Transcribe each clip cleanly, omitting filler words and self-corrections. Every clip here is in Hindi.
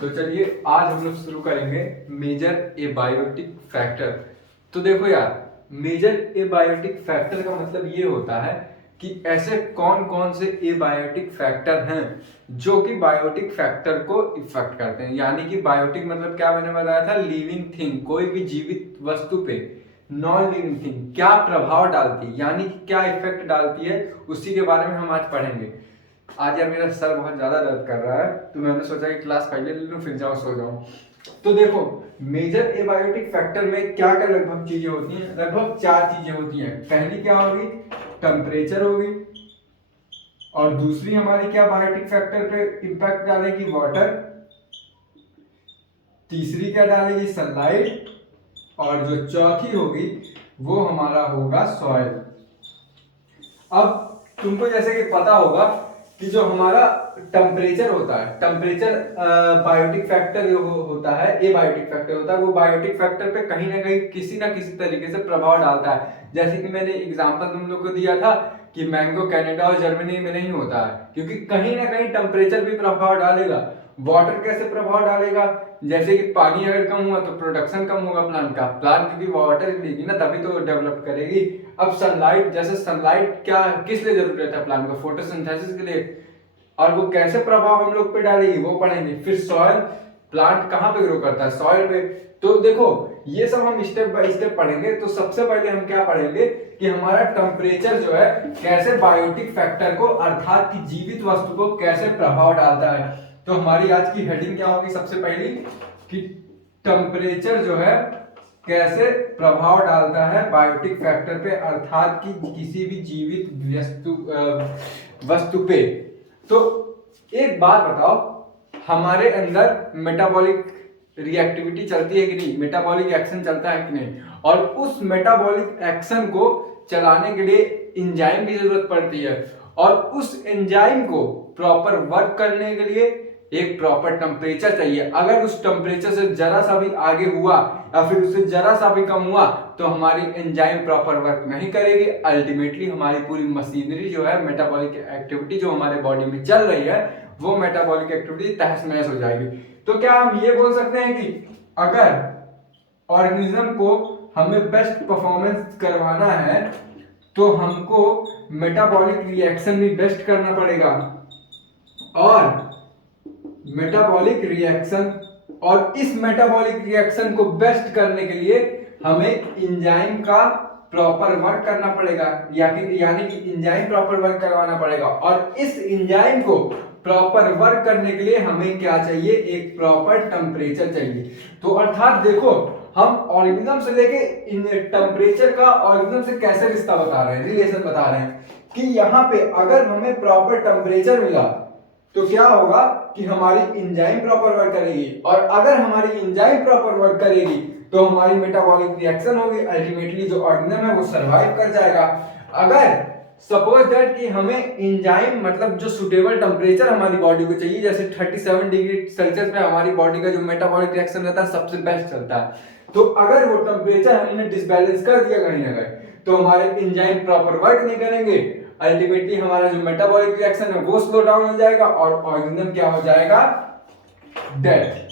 तो चलिए आज हम लोग शुरू करेंगे मेजर ए बायोटिक फैक्टर। तो देखो यार, मेजर ए बायोटिक फैक्टर का मतलब ये होता है कि ऐसे कौन कौन से ए बायोटिक फैक्टर हैं जो कि बायोटिक फैक्टर को इफेक्ट करते हैं। यानी कि बायोटिक मतलब क्या मैंने बताया था, लिविंग थिंग, कोई भी जीवित वस्तु पे नॉन लिविंग थिंग क्या प्रभाव डालती है, यानी कि क्या इफेक्ट डालती है, उसी के बारे में हम आज पढ़ेंगे। आज यार मेरा सर बहुत ज्यादा दर्द कर रहा है, तो मैंने सोचा कि क्लास पहले ले लूं फिर जाऊं सो जाऊं। तो देखो, मेजर एबायोटिक फैक्टर में क्या क्या लगभग चीजें होती हैं। लगभग 4 चीजें होती हैं। पहली क्या होगी, टेम्परेचर होगी। और दूसरी हमारी क्या बायोटिक फैक्टर पे इंपैक्ट डालेगी, वाटर। तीसरी क्या डालेगी, सनलाइट। और जो चौथी होगी वो हमारा होगा सॉइल। अब तुमको जैसे कि पता होगा कि जो हमारा टेम्परेचर होता है, टेम्परेचर बायोटिक फैक्टर जो होता है, ए बायोटिक फैक्टर होता है, वो बायोटिक फैक्टर पे कहीं ना कहीं किसी ना किसी तरीके से प्रभाव डालता है। जैसे कि मैंने एग्जांपल तुम लोग को दिया था कि मैंगो कनाडा और जर्मनी में नहीं होता है, क्योंकि कहीं ना कहीं टेम्परेचर भी प्रभाव डालेगा। वाटर कैसे प्रभाव डालेगा, जैसे कि पानी अगर कम हुआ तो प्रोडक्शन कम होगा प्लांट का, प्लांट भी वाटर लेगी ना तभी तो डेवलप करेगी। अब सनलाइट, जैसे सनलाइट क्या किस लिए जरूरत रहता है प्लांट को, फोटोसिंथेसिस के लिए, और वो कैसे प्रभाव हम लोग पे डालेगी वो पढ़ेंगे। फिर सॉइल, प्लांट कहाँ पे ग्रो करता है, सॉइल पे। तो देखो ये सब हम स्टेप बाय स्टेप पढ़ेंगे। तो सबसे पहले हम क्या पढ़ेंगे कि हमारा टेम्परेचर जो है कैसे बायोटिक फैक्टर को, अर्थात कि जीवित वस्तु को कैसे प्रभाव डालता है। तो हमारी आज की हेडिंग क्या होगी, सबसे पहली कि टेम्परेचर जो है कैसे प्रभाव डालता है बायोटिक फैक्टर पे, अर्थात कि किसी भी जीवित वस्तु पे। तो एक बात बताओ, हमारे अंदर मेटाबॉलिक रिएक्टिविटी चलती है कि नहीं, मेटाबॉलिक एक्शन चलता है कि नहीं, और उस मेटाबॉलिक एक्शन को चलाने के लिए एंजाइम की जरूरत पड़ती है। और उस एंजाइम को प्रॉपर वर्क करने के लिए एक प्रॉपर टेम्परेचर चाहिए। अगर उस टेम्परेचर से जरा सा भी आगे हुआ या फिर उससे जरा सा भी कम हुआ तो हमारी एंजाइम प्रॉपर वर्क नहीं करेगी। अल्टीमेटली हमारी पूरी मशीनरी जो है, मेटाबॉलिक एक्टिविटी जो हमारे बॉडी में चल रही है, वो मेटाबॉलिक एक्टिविटी तहस नहस हो जाएगी। तो क्या हम ये बोल सकते हैं कि अगर ऑर्गेनिज्म को हमें बेस्ट परफॉर्मेंस करवाना है तो हमको मेटाबॉलिक रिएक्शन भी बेस्ट करना पड़ेगा। और मेटाबॉलिक रिएक्शन, और इस मेटाबॉलिक रिएक्शन को बेस्ट करने के लिए हमें एंजाइम का प्रॉपर वर्क करना पड़ेगा, यानी कि एंजाइम प्रॉपर वर्क करवाना पड़ेगा। और इस एंजाइम को प्रॉपर वर्क करने के लिए हमें क्या चाहिए, एक प्रॉपर टेम्परेचर चाहिए। तो अर्थात देखो, हम ऑर्गेनिज्म से लेके टेम्परेचर का ऑर्गेनिज्म से कैसे रिश्ता बता रहे हैं, रिलेशन बता रहे हैं कि यहाँ पे अगर हमें प्रॉपर टेम्परेचर मिला तो क्या होगा कि हमारी एंजाइम प्रॉपर वर्क करेगी, और अगर हमारी एंजाइम प्रॉपर वर्क करेगी तो हमारी मेटाबॉलिक रिएक्शन होगी। अल्टीमेटली जो ऑर्गेनिज्म है वो सरवाइव कर जाएगा। अगर सपोज दैट कि हमें एंजाइम मतलब जो सुटेबल टेम्परेचर हमारी बॉडी को चाहिए, जैसे 37 डिग्री सेल्सियस पे हमारी बॉडी का जो मेटाबॉलिक रिएक्शन रहता है सबसे बेस्ट चलता है, तो अगर वो टेम्परेचर हमने डिसबैलेंस कर दिया कहीं ना कहीं तो हमारे एंजाइम प्रॉपर वर्क नहीं करेंगे। अल्टीमेटली हमारा जो मेटाबॉलिक रिएक्शन है वो स्लो डाउन हो जाएगा और ऑर्गेनिज्म क्या हो जाएगा, डेथ,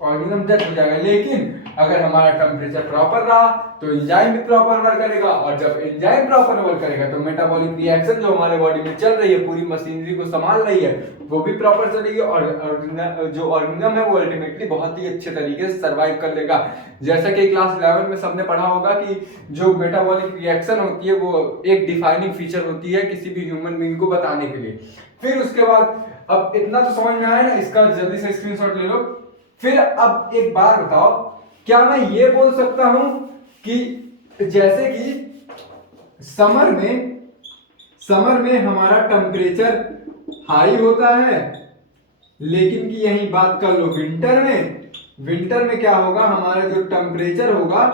ऑर्गेनिज्म डेथ हो जाएगा। लेकिन अगर हमारा टेम्परेचर प्रॉपर रहा तो एंजाइम भी प्रॉपर वर्क करेगा, और जब एंजाइम प्रॉपर वर्क करेगा तो मेटाबॉलिक रिएक्शन जो हमारे बॉडी में चल रही है, पूरी मशीनरी को संभाल रही है, वो भी प्रॉपर चलेगी, और जो ऑर्गेनिज्म है वो अल्टीमेटली बहुत ही अच्छे तरीके से सर्वाइव कर लेगा। जैसा कि क्लास 11 में सबने पढ़ा होगा कि जो मेटाबॉलिक रिएक्शन होती है वो एक डिफाइनिंग फीचर होती है किसी भी ह्यूमन बीइंग को बताने के लिए। फिर उसके बाद, अब इतना तो समझ में आया ना, इसका जल्दी से स्क्रीनशॉट ले लो। फिर अब एक बात बताओ, क्या मैं ये बोल सकता हूं कि जैसे कि समर में हमारा टेम्परेचर हाई होता है, लेकिन कि यही बात कर लो विंटर में क्या होगा, हमारा जो टेम्परेचर होगा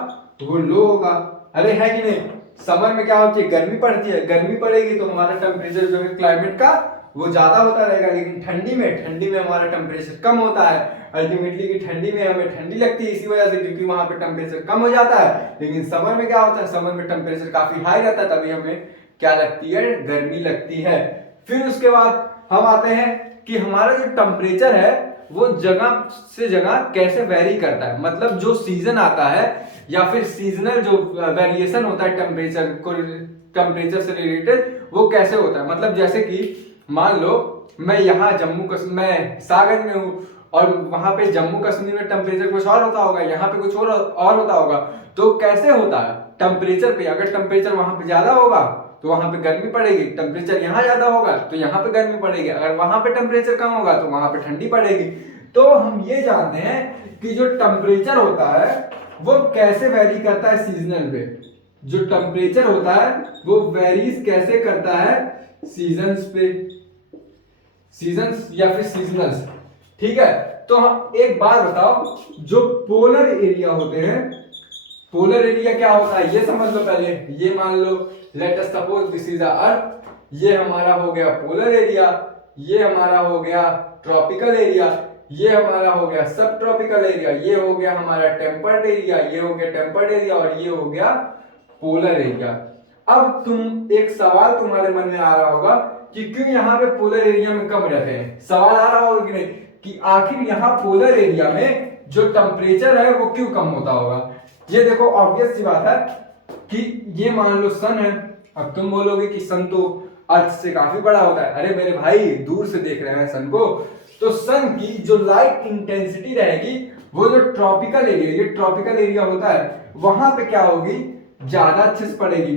वो लो होगा। अरे है कि नहीं, समर में क्या होती है, गर्मी पड़ती है, गर्मी पड़ेगी तो हमारा टेम्परेचर जो है क्लाइमेट का वो ज्यादा होता रहेगा। लेकिन ठंडी में हमारा टेम्परेचर कम होता है। अल्टीमेटली कि ठंडी में हमें ठंडी लगती है इसी वजह से, क्योंकि वहां पे टेम्परेचर कम हो जाता है। लेकिन समर में क्या होता है, समर में टेम्परेचर काफी हाई रहता है, तभी हमें क्या लगती है, गर्मी लगती है। फिर उसके बाद हम आते हैं कि हमारा जो टेम्परेचर है वो जगह से जगह कैसे वेरी करता है, मतलब जो सीजन आता है या फिर सीजनल जो वेरिएशन होता है टेम्परेचर से रिलेटेड, वो कैसे होता है। मतलब जैसे कि मान लो मैं यहाँ मैं सागर में हूँ और वहां पे जम्मू कश्मीर में टेम्परेचर कुछ और होता होगा, यहाँ पे कुछ और होता होगा। तो कैसे होता है टेम्परेचर पे, अगर टेम्परेचर वहां पे ज्यादा होगा तो वहां पे गर्मी पड़ेगी, टेम्परेचर यहाँ ज्यादा होगा तो यहाँ पे गर्मी पड़ेगी, अगर वहां पे टेम्परेचर कम होगा तो वहां पे ठंडी पड़ेगी। तो हम ये जानते हैं कि जो टेम्परेचर होता है वो कैसे वेरी करता है सीजनल पे। जो टेम्परेचर होता है वो वेरीज कैसे करता है सीजन्स पे, सीजन्स या फिर सीजनल्स। ठीक है, तो हम एक बात बताओ, जो पोलर एरिया होते हैं, पोलर एरिया क्या होता है ये समझ लो पहले। ये मान लो let us suppose this is Earth, ये हमारा हो गया पोलर एरिया, ये हमारा हो गया ट्रॉपिकल एरिया, ये हमारा हो गया सब ट्रॉपिकल एरिया, ये हो गया हमारा टेम्पर्ड एरिया, ये हो गया टेम्पर्ड एरिया और ये हो गया पोलर एरिया। अब एक सवाल तुम्हारे मन में आ रहा होगा कि क्यों यहाँ पे पोलर एरिया में कम रहते हैं। सवाल आ रहा होगा कि नहीं कि आखिर यहाँ पोलर एरिया में जो टेम्परेचर है वो क्यों कम होता होगा। ये देखो ऑब्वियस सी बात है कि ये मान लो सन है, अब तुम बोलोगे कि सन तो अर्थ से काफी बड़ा होता है। अरे मेरे भाई दूर से देख रहे हैं सन को, तो सन की जो लाइट इंटेंसिटी रहेगी वो जो ट्रॉपिकल एरिया, ये ट्रॉपिकल एरिया होता है, वहां पे क्या होगी, ज्यादा अच्छे से पड़ेगी।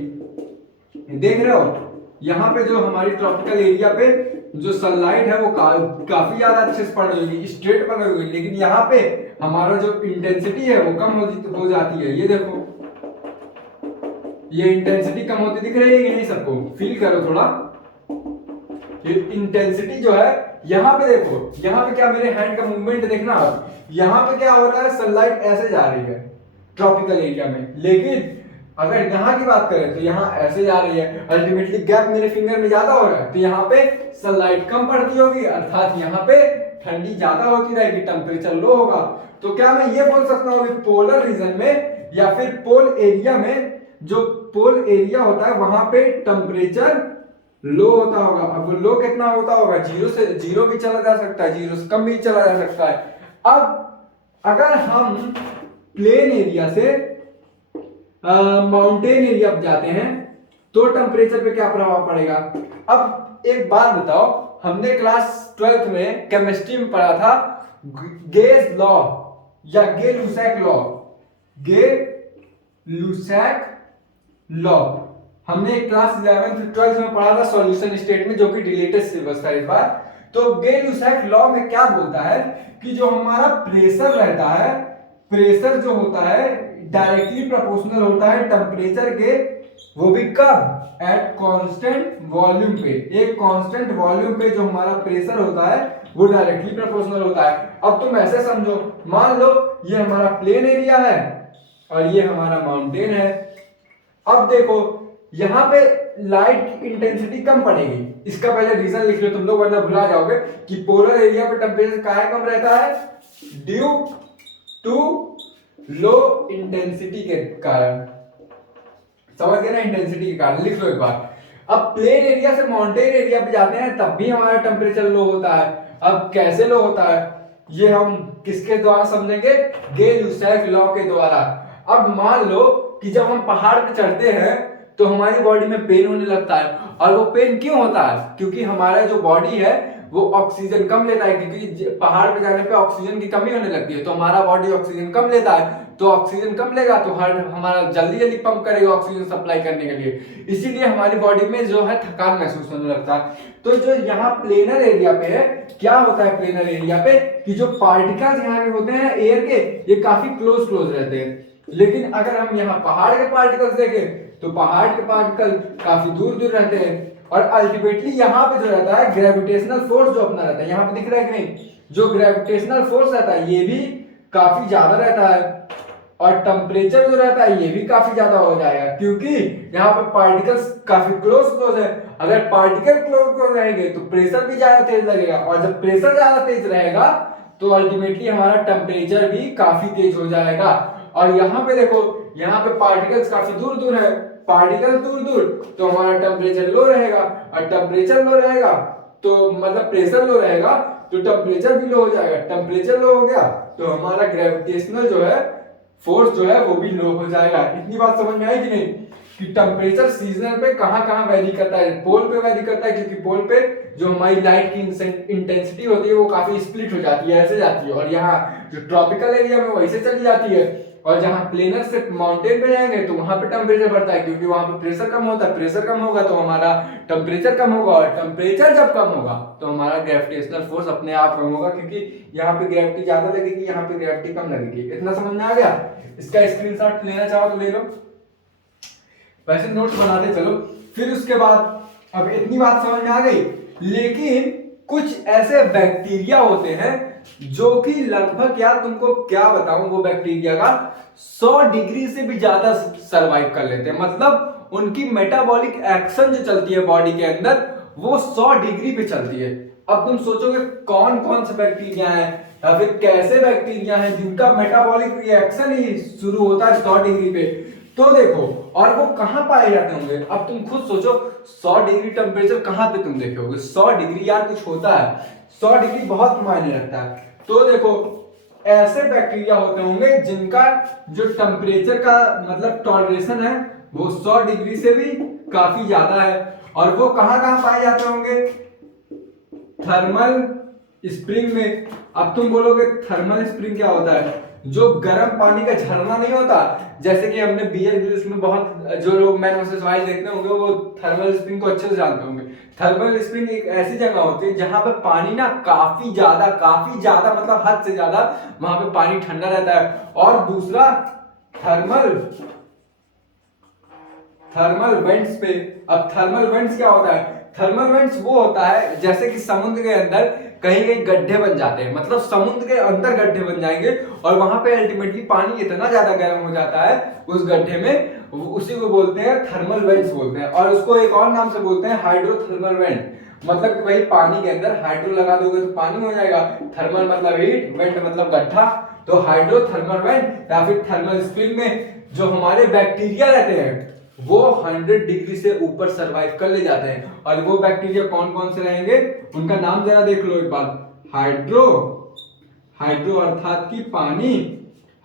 देख रहे हो यहाँ पे जो हमारी ट्रॉपिकल एरिया पे जो सनलाइट है वो काफी ज्यादा अच्छे से पड़ रही होगी, स्ट्रेट पड़ रही होगी, लेकिन यहाँ पे हमारा जो इंटेंसिटी है वो कम हो जाती है। ये देखो ये इंटेंसिटी कम होती दिख रही है कि नहीं सबको, फील करो थोड़ा। ये इंटेंसिटी जो है यहाँ पे देखो, यहाँ पे क्या मेरे हैंड का मूवमेंट देखना, यहाँ पे क्या हो रहा है, सनलाइट ऐसे जा रही है ट्रॉपिकल एरिया में, लेकिन अगर यहाँ की बात करें तो यहाँ ऐसे जा रही है। अल्टीमेटली गैप मेरे फिंगर में ज्यादा हो रहा है तो यहाँ पे सनलाइट कम पड़ती होगी, अर्थात यहाँ पे ठंडी ज्यादा होती रहेगी, टेम्परेचर लो होगा। तो क्या मैं ये बोल सकता हूँ पोलर रीजन में या फिर पोल एरिया में, जो पोल एरिया होता है वहां पे टेम्परेचर लो होता होगा। अब वो लो कितना होता होगा, जीरो भी चला जा सकता है, जीरो से कम भी चला जा सकता है। अब अगर हम प्लेन एरिया से माउंटेन एरिया पे जाते हैं तो टेम्परेचर पे क्या प्रभाव पड़ेगा। अब एक बात बताओ, हमने क्लास 12th में केमिस्ट्री में पढ़ा था गेज लॉ या गे लुसैक लॉ, गे लुसैक लॉ हमने क्लास 11th 12th में पढ़ा था सॉल्यूशन स्टेट में, जो कि रिलेटेड सिलेबस था इस बार। तो गे लुसैक लॉ में क्या बोलता है कि जो हमारा प्रेशर रहता है, प्रेशर जो होता है डायरेक्टली प्रोपोर्शनल होता है टेम्परेचर के, वो भी कब, एट कांस्टेंट वॉल्यूम पे। एक कांस्टेंट वॉल्यूम पे जो हमारा प्रेशर होता है वो डायरेक्टली प्रोपोर्शनल होता है। अब तुम ऐसे समझो, मान लो ये हमारा प्लेन एरिया है और ये हमारा माउंटेन है। अब देखो यहाँ पे लाइट की इंटेंसिटी कम पड़ेगी, इसका पहले रीजन लिख लो तुम लोग वरना भुला जाओगे कि पोलर एरिया पे टेम्परेचर काहे कम रहता है, ड्यू टू लो इंटेंसिटी के कारण। समझ गए ना, इंटेंसिटी के कारण लिख लो एक बार। अब प्लेन एरिया से माउंटेन एरिया पे जाते हैं तब भी हमारा टेम्परेचर लो होता है। अब कैसे लो होता है ये हम किसके द्वारा समझेंगे, गे लुसैक लॉ के द्वारा। अब मान लो कि जब हम पहाड़ पे चढ़ते हैं तो हमारी बॉडी में पेन होने लगता है, और वो पेन क्यों होता है, क्योंकि हमारा जो बॉडी है वो ऑक्सीजन कम लेता है, क्योंकि पहाड़ पे जाने पे ऑक्सीजन की कमी होने लगती है, तो हमारा बॉडी ऑक्सीजन कम लेता है, तो ऑक्सीजन कम लेगा तो हमारा जल्दी जल्दी पंप करेगा ऑक्सीजन सप्लाई करने के लिए, इसीलिए हमारी बॉडी में जो है थकान महसूस होने लगता है। तो जो यहाँ प्लेनर एरिया पे है, क्या होता है प्लेनर एरिया पे कि जो पार्टिकल्स यहाँ के होते हैं एयर के, ये काफी क्लोज रहते हैं। लेकिन अगर हम यहाँ पहाड़ के पार्टिकल्स देखें तो पहाड़ के पार्टिकल काफी दूर दूर रहते हैं, और अल्टीमेटली यहाँ पे जो रहता है ग्रेविटेशनल फोर्स जो अपना रहता है, यहाँ पे दिख रहा है कि नहीं, जो ग्रेविटेशनल फोर्स रहता है ये भी काफी ज्यादा रहता है, और टेम्परेचर जो रहता है ये भी काफी ज्यादा हो जाएगा, क्योंकि यहाँ पे पार्टिकल्स काफी क्लोज है। अगर पार्टिकल क्लोज रहेंगे तो प्रेशर भी ज्यादा तेज लगेगा, और जब प्रेशर ज्यादा तेज रहेगा तो अल्टीमेटली हमारा टेम्परेचर भी काफी तेज हो जाएगा। और यहाँ पे देखो, यहाँ पे पार्टिकल्स काफी दूर दूर है, पार्टिकल दूर दूर तो हमारा टेम्परेचर लो रहेगा, और टेम्परेचर लो रहेगा तो मतलब प्रेशर लो रहेगा तो टेम्परेचर भी लो हो जाएगा। टेम्परेचर लो हो गया तो हमारा ग्रेविटेशनल जो है फोर्स जो है वो भी लो हो जाएगा। इतनी बात समझ में आई कि नहीं, कि टेम्परेचर सीजनल पे कहाँ कहाँ वेरी करता है। पोल पे वेरी करता है, क्योंकि पोल पे जो हमारी लाइट की इंटेंसिटी होती है वो काफी स्प्लिट हो जाती है, ऐसे जाती है, और यहाँ जो ट्रॉपिकल एरिया में वैसे चली जाती है। और जहाँ प्लेनर से माउंटेन पे जाएंगे तो वहां पे टेम्परेचर बढ़ता है, क्योंकि वहां पे प्रेशर कम होता है। प्रेशर कम होगा तो हमारा टेम्परेचर कम होगा, और टेम्परेचर जब कम होगा तो हमारा ग्रेविटेशनल फोर्स अपने आप कम होगा, क्योंकि यहाँ पे ग्रेविटी ज्यादा लगेगी, यहाँ पे ग्रेविटी कम लगेगी। इतना समझ में आ गया। इसका स्क्रीनशॉट लेना चाहो तो ले लो, वैसे नोट्स बनाते चलो। फिर उसके बाद अब इतनी बात समझ में आ गई, लेकिन कुछ ऐसे बैक्टीरिया होते हैं जो कि लगभग, यार तुमको क्या बताऊं, वो बैक्टीरिया का 100 डिग्री से भी ज्यादा सरवाइव कर लेते हैं। मतलब उनकी मेटाबॉलिक एक्शन जो चलती है बॉडी के अंदर वो 100 डिग्री पे चलती है। अब तुम सोचोगे कौन कौन से बैक्टीरिया हैं या फिर कैसे बैक्टीरिया हैं जिनका मेटाबॉलिक रिएक्शन ही शुरू होता है 100 डिग्री पे। तो देखो, और वो कहां पाए जाते होंगे, अब तुम खुद सोचो 100 डिग्री टेम्परेचर कहां पे तुम देखे होगे। 100 डिग्री यार कुछ होता है, 100 डिग्री बहुत मायने रखता है। तो देखो ऐसे बैक्टीरिया होते होंगे जिनका जो टेम्परेचर का मतलब टॉलरेशन है वो 100 डिग्री से भी काफी ज्यादा है। और वो कहां कहां पाए जाते होंगे, थर्मल स्प्रिंग में। अब तुम बोलोगे थर्मल स्प्रिंग क्या होता है, जो गर्म पानी का झरना नहीं होता, जैसे कि हमने बियर ग्रिल्स में बहुत जो लोग मैन वर्सेस वाइल्ड देखते होंगे वो थर्मल स्प्रिंग को अच्छे से जानते होंगे। थर्मल स्प्रिंग एक ऐसी जगह होती है जहां पर पानी ना काफी ज्यादा मतलब हद से ज्यादा वहां पे पानी ठंडा रहता है। और दूसरा थर्मल वेंट्स पे। अब थर्मल वेंट्स क्या होता है, थर्मल वेंट्स वो होता है जैसे कि समुद्र के अंदर कहीं कहीं गड्ढे बन जाते हैं, मतलब समुद्र के अंदर गड्ढे बन जाएंगे और वहां पे अल्टीमेटली पानी इतना ज्यादा गर्म हो जाता है उस गड्ढे में, उसी को बोलते हैं थर्मल वेंट्स बोलते हैं। और उसको एक और नाम से बोलते हैं हाइड्रोथर्मल वेंट। मतलब कि भाई पानी के अंदर हाइड्रो लगा दोगे तो पानी हो जाएगा, थर्मल मतलब हीट, वेंट मतलब गड्ढा। तो हाइड्रोथर्मल वेंट या फिर थर्मल स्प्रिंग में जो हमारे बैक्टीरिया रहते हैं वो 100 डिग्री से ऊपर सरवाइव कर ले जाते हैं। और वो बैक्टीरिया कौन कौन से रहेंगे उनका नाम जरा देख लो एक बार। हाइड्रो अर्थात की पानी,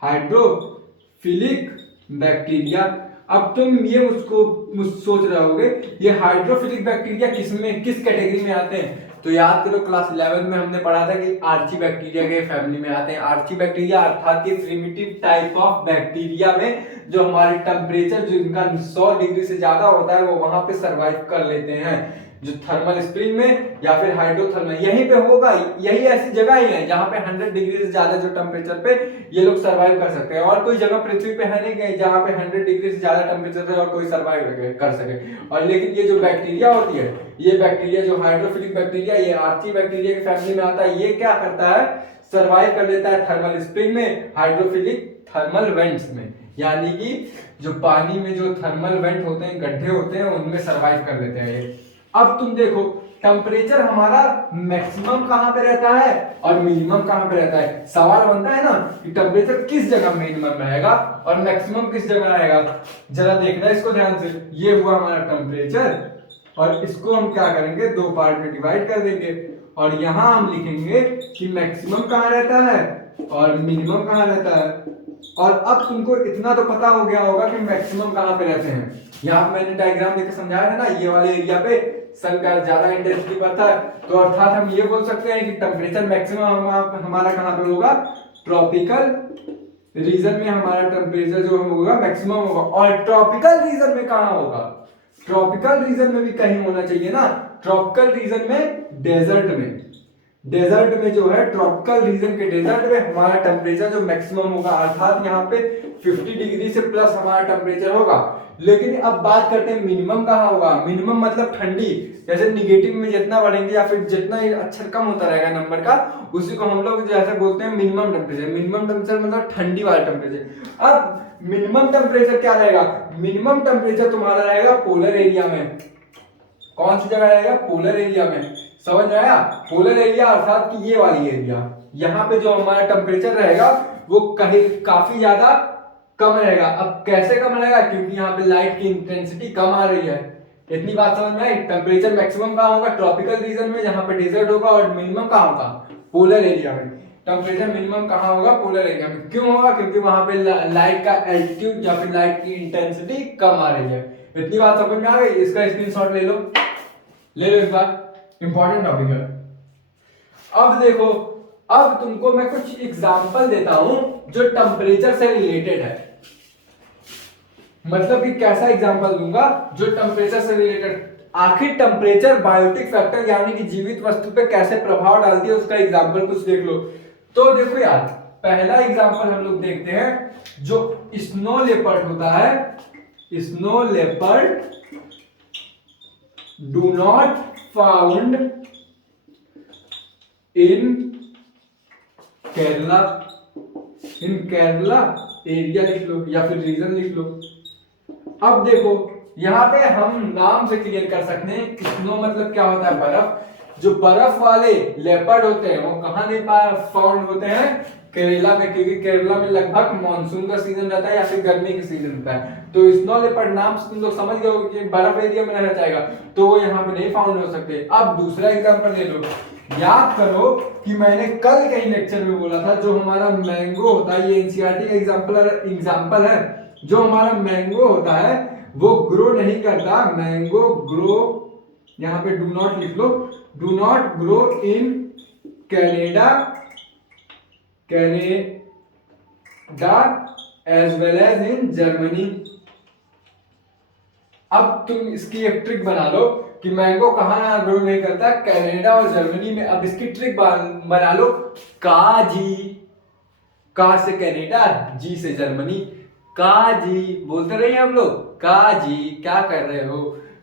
हाइड्रोफिलिक बैक्टीरिया। अब तुम ये मुझ सोच रहे होगे ये हाइड्रोफिलिक बैक्टीरिया किस कैटेगरी में आते हैं। तो याद करो क्लास 11 में हमने पढ़ा था कि आर्ची बैक्टीरिया के फैमिली में आते हैं। आर्ची बैक्टीरिया अर्थात कि प्रिमिटिव टाइप ऑफ बैक्टीरिया में जो हमारे टेम्परेचर जो इनका 100 डिग्री से ज्यादा होता है वो वहां पे सरवाइव कर लेते हैं, जो थर्मल स्प्रिंग में या फिर हाइड्रोथर्मल यहीं पे होगा। यही ऐसी जगह ही है जहां पे 100 डिग्री से ज्यादा जो टेम्परेचर पे ये लोग सरवाइव कर सकते हैं। और कोई जगह पृथ्वी पे है नहीं कहीं जहां पे 100 डिग्री से ज्यादा टेम्परेचर पे और कोई सरवाइव कर सके। और लेकिन ये जो बैक्टीरिया होती है, ये बैक्टीरिया जो हाइड्रोफिलिक बैक्टीरिया, ये आर्ची बैक्टीरिया की फैमिली में आता है। ये क्या करता है, सरवाइव कर लेता है थर्मल स्प्रिंग में, हाइड्रोफिलिक थर्मल वेंट्स में, यानी कि जो पानी में जो थर्मल वेंट होते हैं, गड्ढे होते हैं, उनमें सरवाइव कर लेते हैं ये। अब तुम देखो टेम्परेचर हमारा मैक्सिमम कहां पे रहता है और मिनिमम कहां पे रहता है। सवाल बनता है ना कि टेम्परेचर किस जगह मिनिमम रहेगा और मैक्सिमम किस जगह रहेगा। जरा देखना इसको ध्यान से। ये हुआ हमारा टेम्परेचर और इसको हम क्या करेंगे, दो पार्ट में डिवाइड कर देंगे और यहां हम लिखेंगे कि मैक्सिमम कहां रहता है और मिनिमम कहां रहता है। और अब तुमको इतना तो पता हो गया होगा कि मैक्सिमम कहां पे रहते हैं। यहाँ पे मैंने डायग्राम देकर समझाया है ना, ये वाले एरिया पे सन का ज्यादा इंटेंसिटी बढ़ता है, तो अर्थात हम ये बोल सकते हैं कि टेम्परेचर मैक्सिमम हमारा कहां पे होगा, ट्रॉपिकल रीजन में हमारा टेम्परेचर जो होगा मैक्सिमम होगा। और ट्रॉपिकल रीजन में कहां होगा, ट्रॉपिकल रीजन में भी कहीं होना चाहिए ना। ट्रॉपिकल रीजन में डेजर्ट में जो है, ट्रॉपिकल रीजन के डेजर्ट में हमारा टेम्परेचर जो मैक्सिमम होगा, अर्थात यहाँ पे 50 डिग्री से प्लस हमारा टेम्परेचर होगा। लेकिन अब बात करते हैं मिनिमम कहाँ होगा। मिनिमम मतलब ठंडी, जैसे निगेटिव में जितना बढ़ेंगे या फिर जितना अक्षर कम होता रहेगा नंबर का, उसी को हम लोग जैसे बोलते हैं मिनिमम टेम्परेचर। मिनिमम टेम्परेचर मतलब ठंडी वाला टेम्परेचर। अब मिनिमम टेम्परेचर क्या रहेगा, मिनिमम टेम्परेचर तुम्हारा रहेगा पोलर एरिया में। कौन सी जगह रहेगा, पोलर एरिया में। समझ में आया, पोलर एरिया अर्थात कि ये वाली एरिया, यहाँ पे जो हमारा टेम्परेचर रहेगा वो कहीं काफी ज्यादा कम रहेगा। अब कैसे कम रहेगा, क्योंकि यहाँ पे लाइट की इंटेंसिटी कम आ रही है। इतनी बात समझ में आई। टेम्परेचर मैक्सिमम कहाँ होगा, ट्रॉपिकल रीजन में जहाँ पे डेजर्ट होगा, और मिनिमम कहाँ होगा, पोलर एरिया में। टेम्परेचर मिनिमम कहाँ होगा? पोलर एरिया में। क्यों होगा? क्योंकि वहां पे लाइट का एल्टीट्यूड या फिर लाइट की इंटेंसिटी कम आ रही है। इतनी बात समझ में आ गई? इसका स्क्रीनशॉट ले लो इस बार, इंपॉर्टेंट टॉपिक है। अब देखो, अब तुमको मैं कुछ एग्जांपल देता हूं जो टेम्परेचर से रिलेटेड है। मतलब कि कैसा एग्जांपल दूंगा जो टेम्परेचर से रिलेटेड। आखिर टेम्परेचर बायोटिक फैक्टर यानी कि जीवित वस्तु पे कैसे प्रभाव डालती है उसका एग्जांपल कुछ देख लो। तो देखो यार, पहला एग्जांपल हम लोग देखते हैं जो स्नो लेपर्ड होता है। Snow leopard do not found in Kerala. In Kerala area लिख लो या फिर रीजन लिख लो। अब देखो यहाँ पे हम नाम से क्लियर कर सकते हैं, स्नो मतलब क्या होता है? बर्फ। जो बर्फ वाले लेपर्ड होते हैं वो कहाँ नहीं फाउंड होते हैं? केरला में, क्योंकि केरला में लगभग मानसून का सीजन रहता है या फिर गर्मी का सीजन रहता है। तो स्नो लेपर्ड नाम से तुम लोग समझ गए हो कि बर्फ एरिया में रहना चाहेगा, तो वो यहाँ पे नहीं फाउंड हो सकते। अब दूसरा एग्जाम्पल ले लो। याद करो कि मैंने कल कहीं लेक्चर में बोला था जो हमारा मैंगो होता है, ये एनसीईआरटी का एग्जाम्पल है। जो हमारा मैंगो होता है वो ग्रो नहीं करता। मैंगो ग्रो, यहां पे डू नॉट लिख लो, do not grow in Canada as well as in Germany. अब तुम इसकी एक ट्रिक बना लो कि मैंगो कहाँ ग्रो नहीं करता? कनाडा और जर्मनी में। अब इसकी ट्रिक बना लो, का जी, का से कनाडा, जी से जर्मनी। का जी बोलते रहिए हम लोग, का जी क्या कर रहे हो?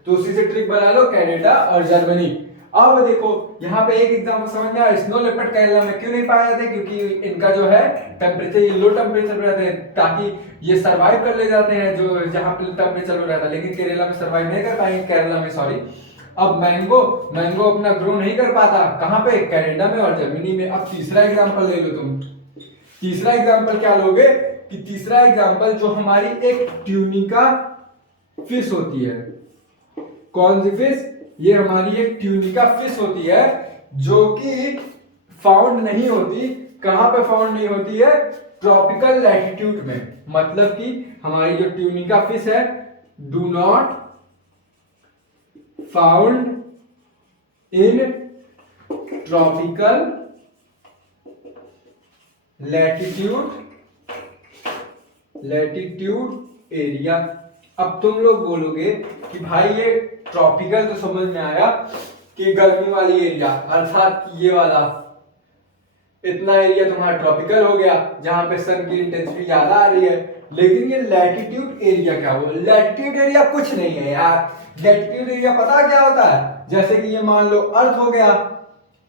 तो उसी से ट्रिक बना लो, कनाडा और जर्मनी। अब देखो यहाँ पे एक एग्जांपल समझ में आया। स्नो लेपर्ड केरला में क्यों नहीं पाए जाते? क्योंकि इनका जो है टेम्परेचर, ये लो टेम्परेचर पे रहते हैं ताकि ये सरवाइव कर ले जाते हैं जो जहाँ पे टेम्परेचर रहता है, लेकिन केरला में सरवाइव नहीं कर पाएंगे, केरला में सॉरी। अब मैंगो अपना ग्रो नहीं कर पाता कहाँ पे? कनाडा में और जर्मनी में। अब तीसरा एग्जांपल ले लो तुम। तीसरा एग्जांपल क्या लोगे कि तीसरा एग्जांपल जो हमारी एक ट्यूनिका फिश होती है। कौन सी फिश? ये हमारी एक ट्यूनिका फिश होती है जो कि फाउंड नहीं होती। कहां पे फाउंड नहीं होती है? ट्रॉपिकल लैटिट्यूड में। मतलब कि हमारी जो ट्यूनिका फिश है do not found in tropical latitude area. अब तुम लोग बोलोगे कि भाई ये ट्रॉपिकल तो समझ में आया कि गर्मी वाली एरिया, अर्थात ये वाला इतना एरिया तुम्हारा ट्रॉपिकल हो गया जहां पे सन की इंटेंसिटी ज्यादा आ रही है। लेकिन ये लैटिट्यूड एरिया क्या हुआ? लैटिट्यूड एरिया कुछ नहीं है यार। लैटिट्यूड एरिया पता क्या होता है? जैसे कि ये मान लो अर्थ हो गया,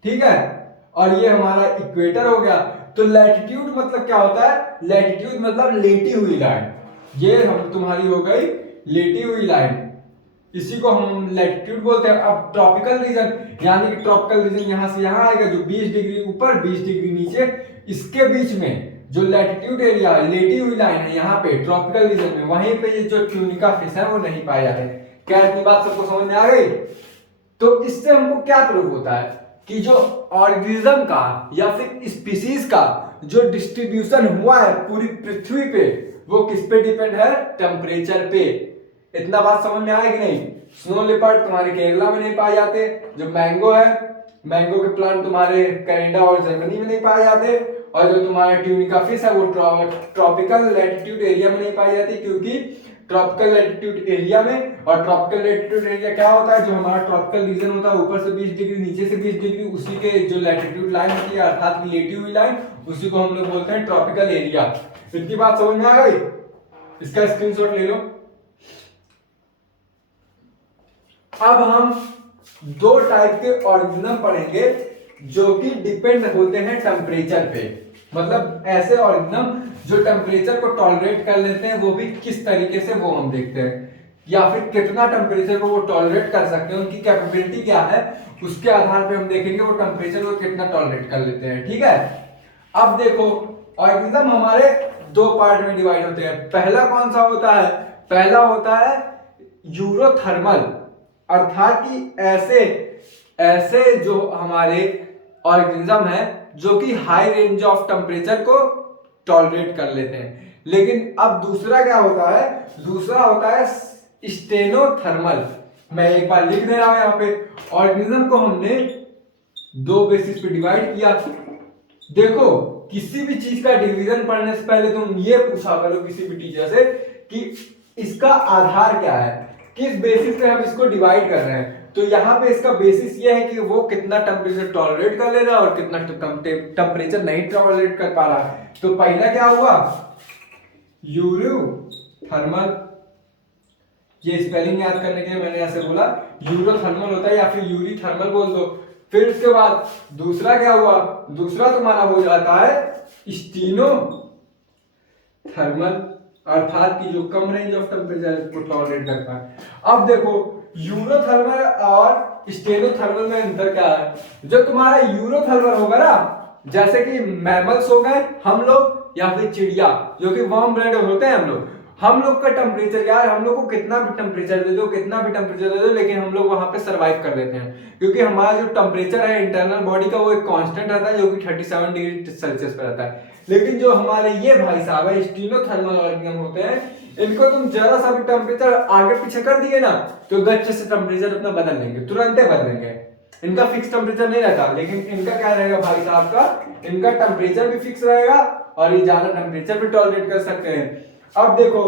ठीक है, और ये हमारा इक्वेटर हो गया। तो लैटिट्यूड मतलब क्या होता है? लैटिट्यूड मतलब लेटी हुई लाइन। ये हम तुम्हारी हो गई लेटी हुई लाइन, इसी को हम लैटिट्यूड बोलते हैं। अब ट्रॉपिकल रीजन यानी कि ट्रॉपिकल रीजन यहां से यहां आएगा जो 20 डिग्री ऊपर 20 डिग्री नीचे, इसके बीच में जो लैटिट्यूड एरिया लेटी हुई लाइन है यहाँ पे ट्रॉपिकल रीजन में, वहीं पे ये जो ट्यूनिका फिश है वो नहीं पाए जाते। क्या इतनी बात सबको समझ में आ गई? तो इससे हमको क्या प्रूव होता है कि जो ऑर्गेनिज्म का या फिर स्पीसीज का जो डिस्ट्रीब्यूशन हुआ है पूरी पृथ्वी पे वो किस पे डिपेंड है? टेम्परेचर पे। इतना बात समझ में आया कि नहीं? स्नो लेपर्ड तुम्हारे केरला में नहीं पाए जाते। जो मैंगो है, मैंगो के प्लांट तुम्हारे कनाडा और जर्मनी में नहीं पाए जाते। और जो तुम्हारा ट्यूनिका फिश है वो ट्रॉपिकल लैटिट्यूड एरिया में नहीं पाई जाती, क्योंकि ट्रॉपिकल लैटिट्यूड एरिया में, और ट्रॉपिकल लैटिट्यूड एरिया क्या होता है? जो हमारा ट्रॉपिकल रीजन होता है ऊपर से 20 डिग्री नीचे से 20 डिग्री, उसी के जो लैटिट्यूड लाइन होती है अर्थात लेटी हुई लाइन, उसी को हम लोग बोलते हैं ट्रॉपिकल एरिया। इतनी बात समझ में आ गई? इसका स्क्रीनशॉट ले लो। अब हम दो टाइप के ऑर्गेनिज्म पढ़ेंगे जो कि डिपेंड होते हैं टेम्परेचर पे। मतलब ऐसे ऑर्गेनिज्म जो टेम्परेचर को टॉलरेट कर लेते हैं, वो भी किस तरीके से वो हम देखते हैं, या फिर कितना टेम्परेचर को वो टॉलरेट कर सकते हैं, उनकी कैपेबिलिटी क्या है, उसके आधार पे हम देखेंगे वो टेम्परेचर को कितना टॉलरेट कर लेते हैं। ठीक है, अब देखो ऑर्गेनिज्म हमारे दो पार्ट में डिवाइड होते हैं। पहला कौन सा होता है? पहला होता है यूरोथर्मल, अर्थात कि ऐसे जो हमारे ऑर्गेनिज्म है जो कि हाई रेंज ऑफ टेम्परेचर को टॉलरेट कर लेते हैं। लेकिन अब दूसरा क्या होता है, दूसरा होता है स्टेनोथर्मल। मैं एक बार लिख दे रहा हूं यहाँ पे, ऑर्गेनिज्म को हमने दो बेसिस पे डिवाइड किया। देखो किसी भी चीज का डिवीजन पढ़ने से पहले तुम ये पूछा करो किसी भी टीचर से कि इसका आधार क्या है, किस बेसिस पे हम इसको डिवाइड कर रहे हैं। तो यहाँ पे इसका बेसिस ये है कि वो कितना टेम्परेचर टॉलरेट कर ले रहा है और कितना टेम्परेचर नहीं टॉलरेट कर पा रहा है। तो पहला क्या हुआ, यूरोथर्मल। ये स्पेलिंग याद करने के लिए मैंने ऐसे बोला, यूरोथर्मल होता है या फिर यूरी थर्मल बोल दो। फिर उसके बाद दूसरा क्या हुआ, दूसरा तुम्हारा हो जाता है स्टीनोथर्मल, अर्थात कि जो कम रेंज ऑफ टेम्परेचर को टॉलरेट करता है। अब देखो यूरोथर्मल और स्टेनोथर्मल में अंतर क्या है। जो तुम्हारा यूरोथर्मल होगा ना, जैसे कि मैमल्स हो गए हम लोग या फिर चिड़िया जो कि वार्म ब्लड होते हैं हम लोग का टेम्परेचर यार, हम लोग को कितना भी टेम्परेचर दे दो, कितना भी टेम्परेचर दे दो, लेकिन हम लोग वहां पे सरवाइव कर लेते हैं क्योंकि हमारा जो टेम्परेचर है इंटरनल बॉडी का वो एक कांस्टेंट रहता है जो कि 37 डिग्री सेल्सियस पे रहता है। लेकिन जो हमारे ये भाई साहब है स्टीनोथर्मल ऑर्गेनिज्म होते हैं, इनको तुम जरा सा भी टेम्परेचर आगे पीछे कर दिए ना तो गच्चे से टेम्परेचर अपना बदल लेंगे, तुरंत बदलेंगे। इनका फिक्स टेम्परेचर नहीं रहता, लेकिन इनका क्या रहेगा भाई साहब का, इनका टेम्परेचर भी फिक्स रहेगा और ये ज्यादा टेम्परेचर भी टॉलरेट कर सकते हैं। अब देखो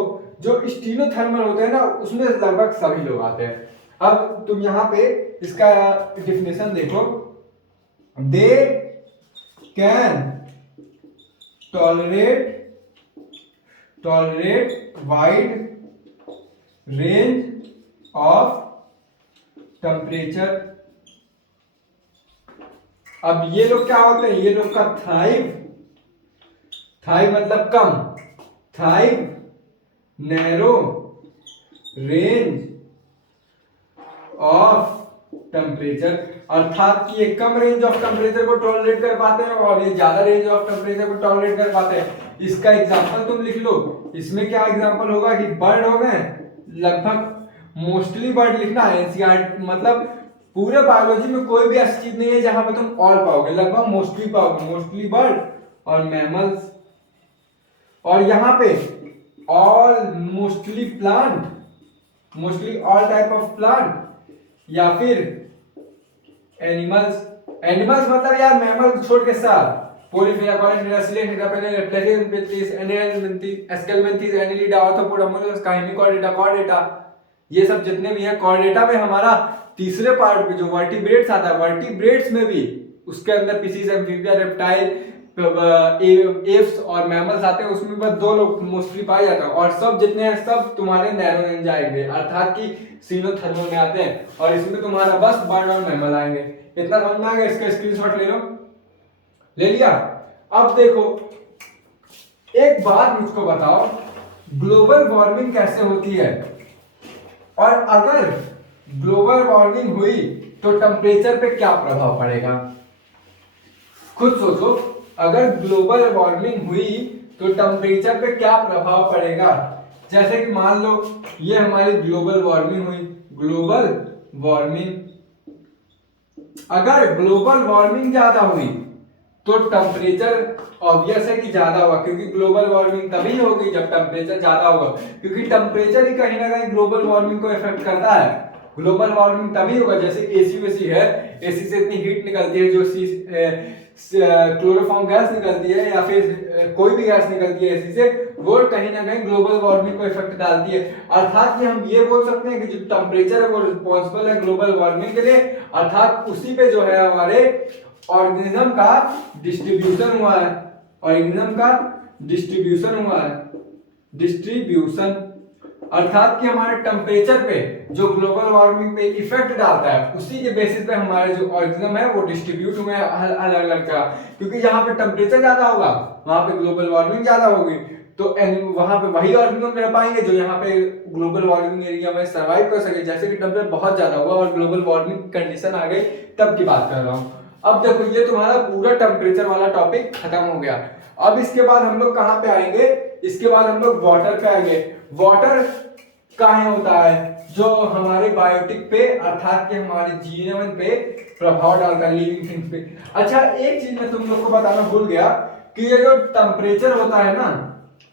जो स्टीनोथर्मल होते हैं ना उसमें लगभग सभी लोग आते हैं। अब तुम यहाँ पे इसका डिफिनेशन देखो, they can tolerate wide range of temperature. अब ये लोग क्या होते हैं, ये लोग का थाइव मतलब कम, थाइव नैरो रेंज ऑफ टेम्परेचर, अर्थात कि ये कम रेंज ऑफ टेम्परेचर को टॉलरेट कर पाते हैं और ये ज्यादा रेंज ऑफ टेम्परेचर को टॉलरेट कर पाते हैं। इसका एग्जांपल तुम लिख लो, इसमें क्या एग्जांपल होगा कि बर्ड हो गए, लगभग मोस्टली बर्ड लिखना है। एनसीईआरटी मतलब पूरे बायोलॉजी में कोई भी ऐसी चीज नहीं है जहां पे तुम ऑल पाओगे, लगभग मोस्टली पाओगे, मोस्टली बर्ड और मैमल्स। और यहाँ पे all mostly plant, mostly all type of plant या फिर एनिमल्स। एनिमल्स मतलब यार मैमल छोड़ के सब, पोलिफेरा, कॉर्निफेरा, सिलेंट्रा, प्लेटियस, Aschelminthes, Annelida, Arthropoda, mollusc, Hemichordata, Chordata, ये सब जितने भी हैं। कॉर्डेटा में हमारा तीसरे पार्ट पे जो वर्टिब्रेट्स आता है, वर्टिब्रेट्स में भी उसके अंदर फिशिस, एम्फीबिया, रेप्टाइल, एप्स और मैमल्स आते हैं, उसमें बस दो लोग मोस्टली पाए जाते हैं और सब जितने हैं सब तुम्हारे नैरो रेंज आएंगे, अर्थात कि सीनोथर्मल में आते हैं। और इसमें तुम्हारा बस बर्ड और मैमल आएंगे। इतना समझ में आ गया, इसका स्क्रीनशॉट ले लो, ले लिया। अब देखो एक बात मुझको बताओ, ग्लोबल वार्मिंग कैसे होती है, और अगर ग्लोबल वार्मिंग हुई तो टेम्परेचर पे क्या प्रभाव पड़ेगा। खुद सोचो, अगर ग्लोबल वार्मिंग हुई तो टेम्परेचर पे क्या प्रभाव पड़ेगा। जैसे कि मान लो ये हमारी ग्लोबल वार्मिंग हुई, ग्लोबल वार्मिंग, अगर ग्लोबल वार्मिंग ज्यादा हुई तो टेम्परेचर ऑब्वियस है कि ज्यादा होगा, क्योंकि ग्लोबल वार्मिंग तभी होगी जब टेम्परेचर ज्यादा होगा, क्योंकि टेम्परेचर ही कहीं ना कहीं ग्लोबल वार्मिंग को इफेक्ट करता है। ग्लोबल वार्मिंग तभी होगा, जैसे एसी वेसी है, एसी से इतनी हीट निकलती है, जो क्लोरोफॉर्म गैस निकलती है या फिर कोई भी गैस निकलती है एसी से, वो कहीं ना कहीं ग्लोबल वार्मिंग को इफेक्ट डालती है। अर्थात कि हम ये बोल सकते हैं कि जो टेम्परेचर है वो रिस्पॉन्सिबल है ग्लोबल वार्मिंग के लिए, अर्थात उसी पे जो है हमारे ऑर्गेनिज्म का डिस्ट्रीब्यूशन हुआ है, ऑर्गेनिज्म का डिस्ट्रीब्यूशन हुआ है, डिस्ट्रीब्यूशन, अर्थात कि हमारे टेम्परेचर पे जो ग्लोबल वार्मिंग पे इफेक्ट डालता है उसी के बेसिस पे हमारे जो ऑर्गेनिज्म है वो डिस्ट्रीब्यूट हुए हैं अलग अलग जगह, क्योंकि जहां पे टेम्परेचर ज्यादा होगा वहां पे ग्लोबल वार्मिंग ज्यादा होगी, तो वहां पे वही ऑर्गेनिज्म रह पाएंगे जो यहाँ पे ग्लोबल वार्मिंग एरिया में सर्वाइव कर सके। जैसे कि टेम्परेचर बहुत ज्यादा हुआ और ग्लोबल वार्मिंग कंडीशन आ गई, तब की बात कर रहा हूँ। अब देखो ये तुम्हारा पूरा टेम्परेचर वाला टॉपिक खत्म हो गया। अब इसके बाद हम लोग कहाँ पे आएंगे, इसके बाद हम लोग वाटर पे आएंगे। वाटर काहे होता है, जो हमारे बायोटिक पे अर्थात कि हमारे जीवन पे प्रभाव डालता है, लिविंग थिंग्स पे। अच्छा, एक चीज मैं तुम लोग को बताना भूल गया कि ये जो टेम्परेचर होता है ना,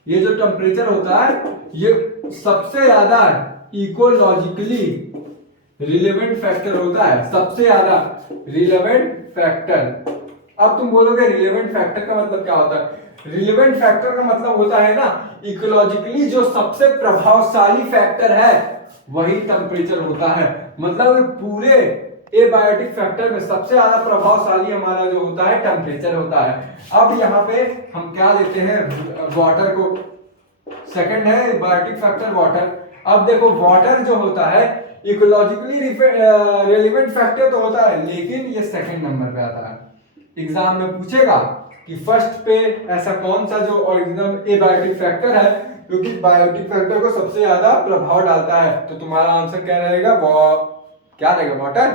ये जो टेम्परेचर होता है ये सबसे ज्यादा इकोलॉजिकली रिलेवेंट फैक्टर होता है, सबसे ज्यादा रिलेवेंट फैक्टर। अब तुम बोलोगे रिलेवेंट फैक्टर का मतलब क्या होता है? रिलेवेंट फैक्टर का मतलब होता है ना, इकोलॉजिकली जो सबसे प्रभावशाली फैक्टर है वही टेम्परेचर होता है। मतलब पूरे एबायोटिक फैक्टर में सबसे ज्यादा प्रभावशाली हमारा जो होता है टेम्परेचर होता है। अब यहाँ पे हम क्या लेते हैं, वाटर को सेकंड है बायोटिक फैक्टर वाटर। अब देखो वाटर जो होता है इकोलॉजिकली रेलिवेंट फैक्टर तो होता है, लेकिन ये सेकंड नंबर पे आता है। एग्जाम में पूछेगा कि फर्स्ट पे ऐसा कौन सा जो ओरिजिनल एबायोटिक फैक्टर है क्योंकि बायोटिक फैक्टर को सबसे ज्यादा प्रभाव डालता है, तो तुम्हारा आंसर क्या रहेगा, क्या रहेगा, वाटर,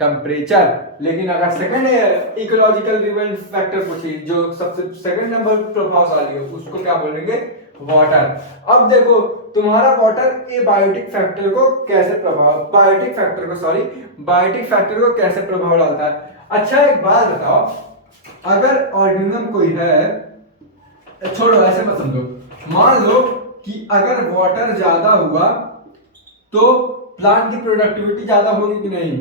टेम्परेचर। लेकिन अगर सेकंड इकोलॉजिकल रिलेवेंट फैक्टर पूछे जो सबसे सेकंड नंबर प्रभावशाली है उसको क्या बोलेंगे, वाटर। अब देखो तुम्हारा वाटर एबायोटिक फैक्टर को कैसे प्रभाव, बायोटिक फैक्टर को सॉरी बायोटिक फैक्टर को कैसे प्रभाव डालता है। अच्छा एक बात बताओ, अगर ऑर्गेनिज्म कोई है, छोड़ो ऐसे मत समझो, मान लो कि अगर वाटर ज्यादा हुआ तो प्लांट की प्रोडक्टिविटी ज्यादा होगी कि नहीं,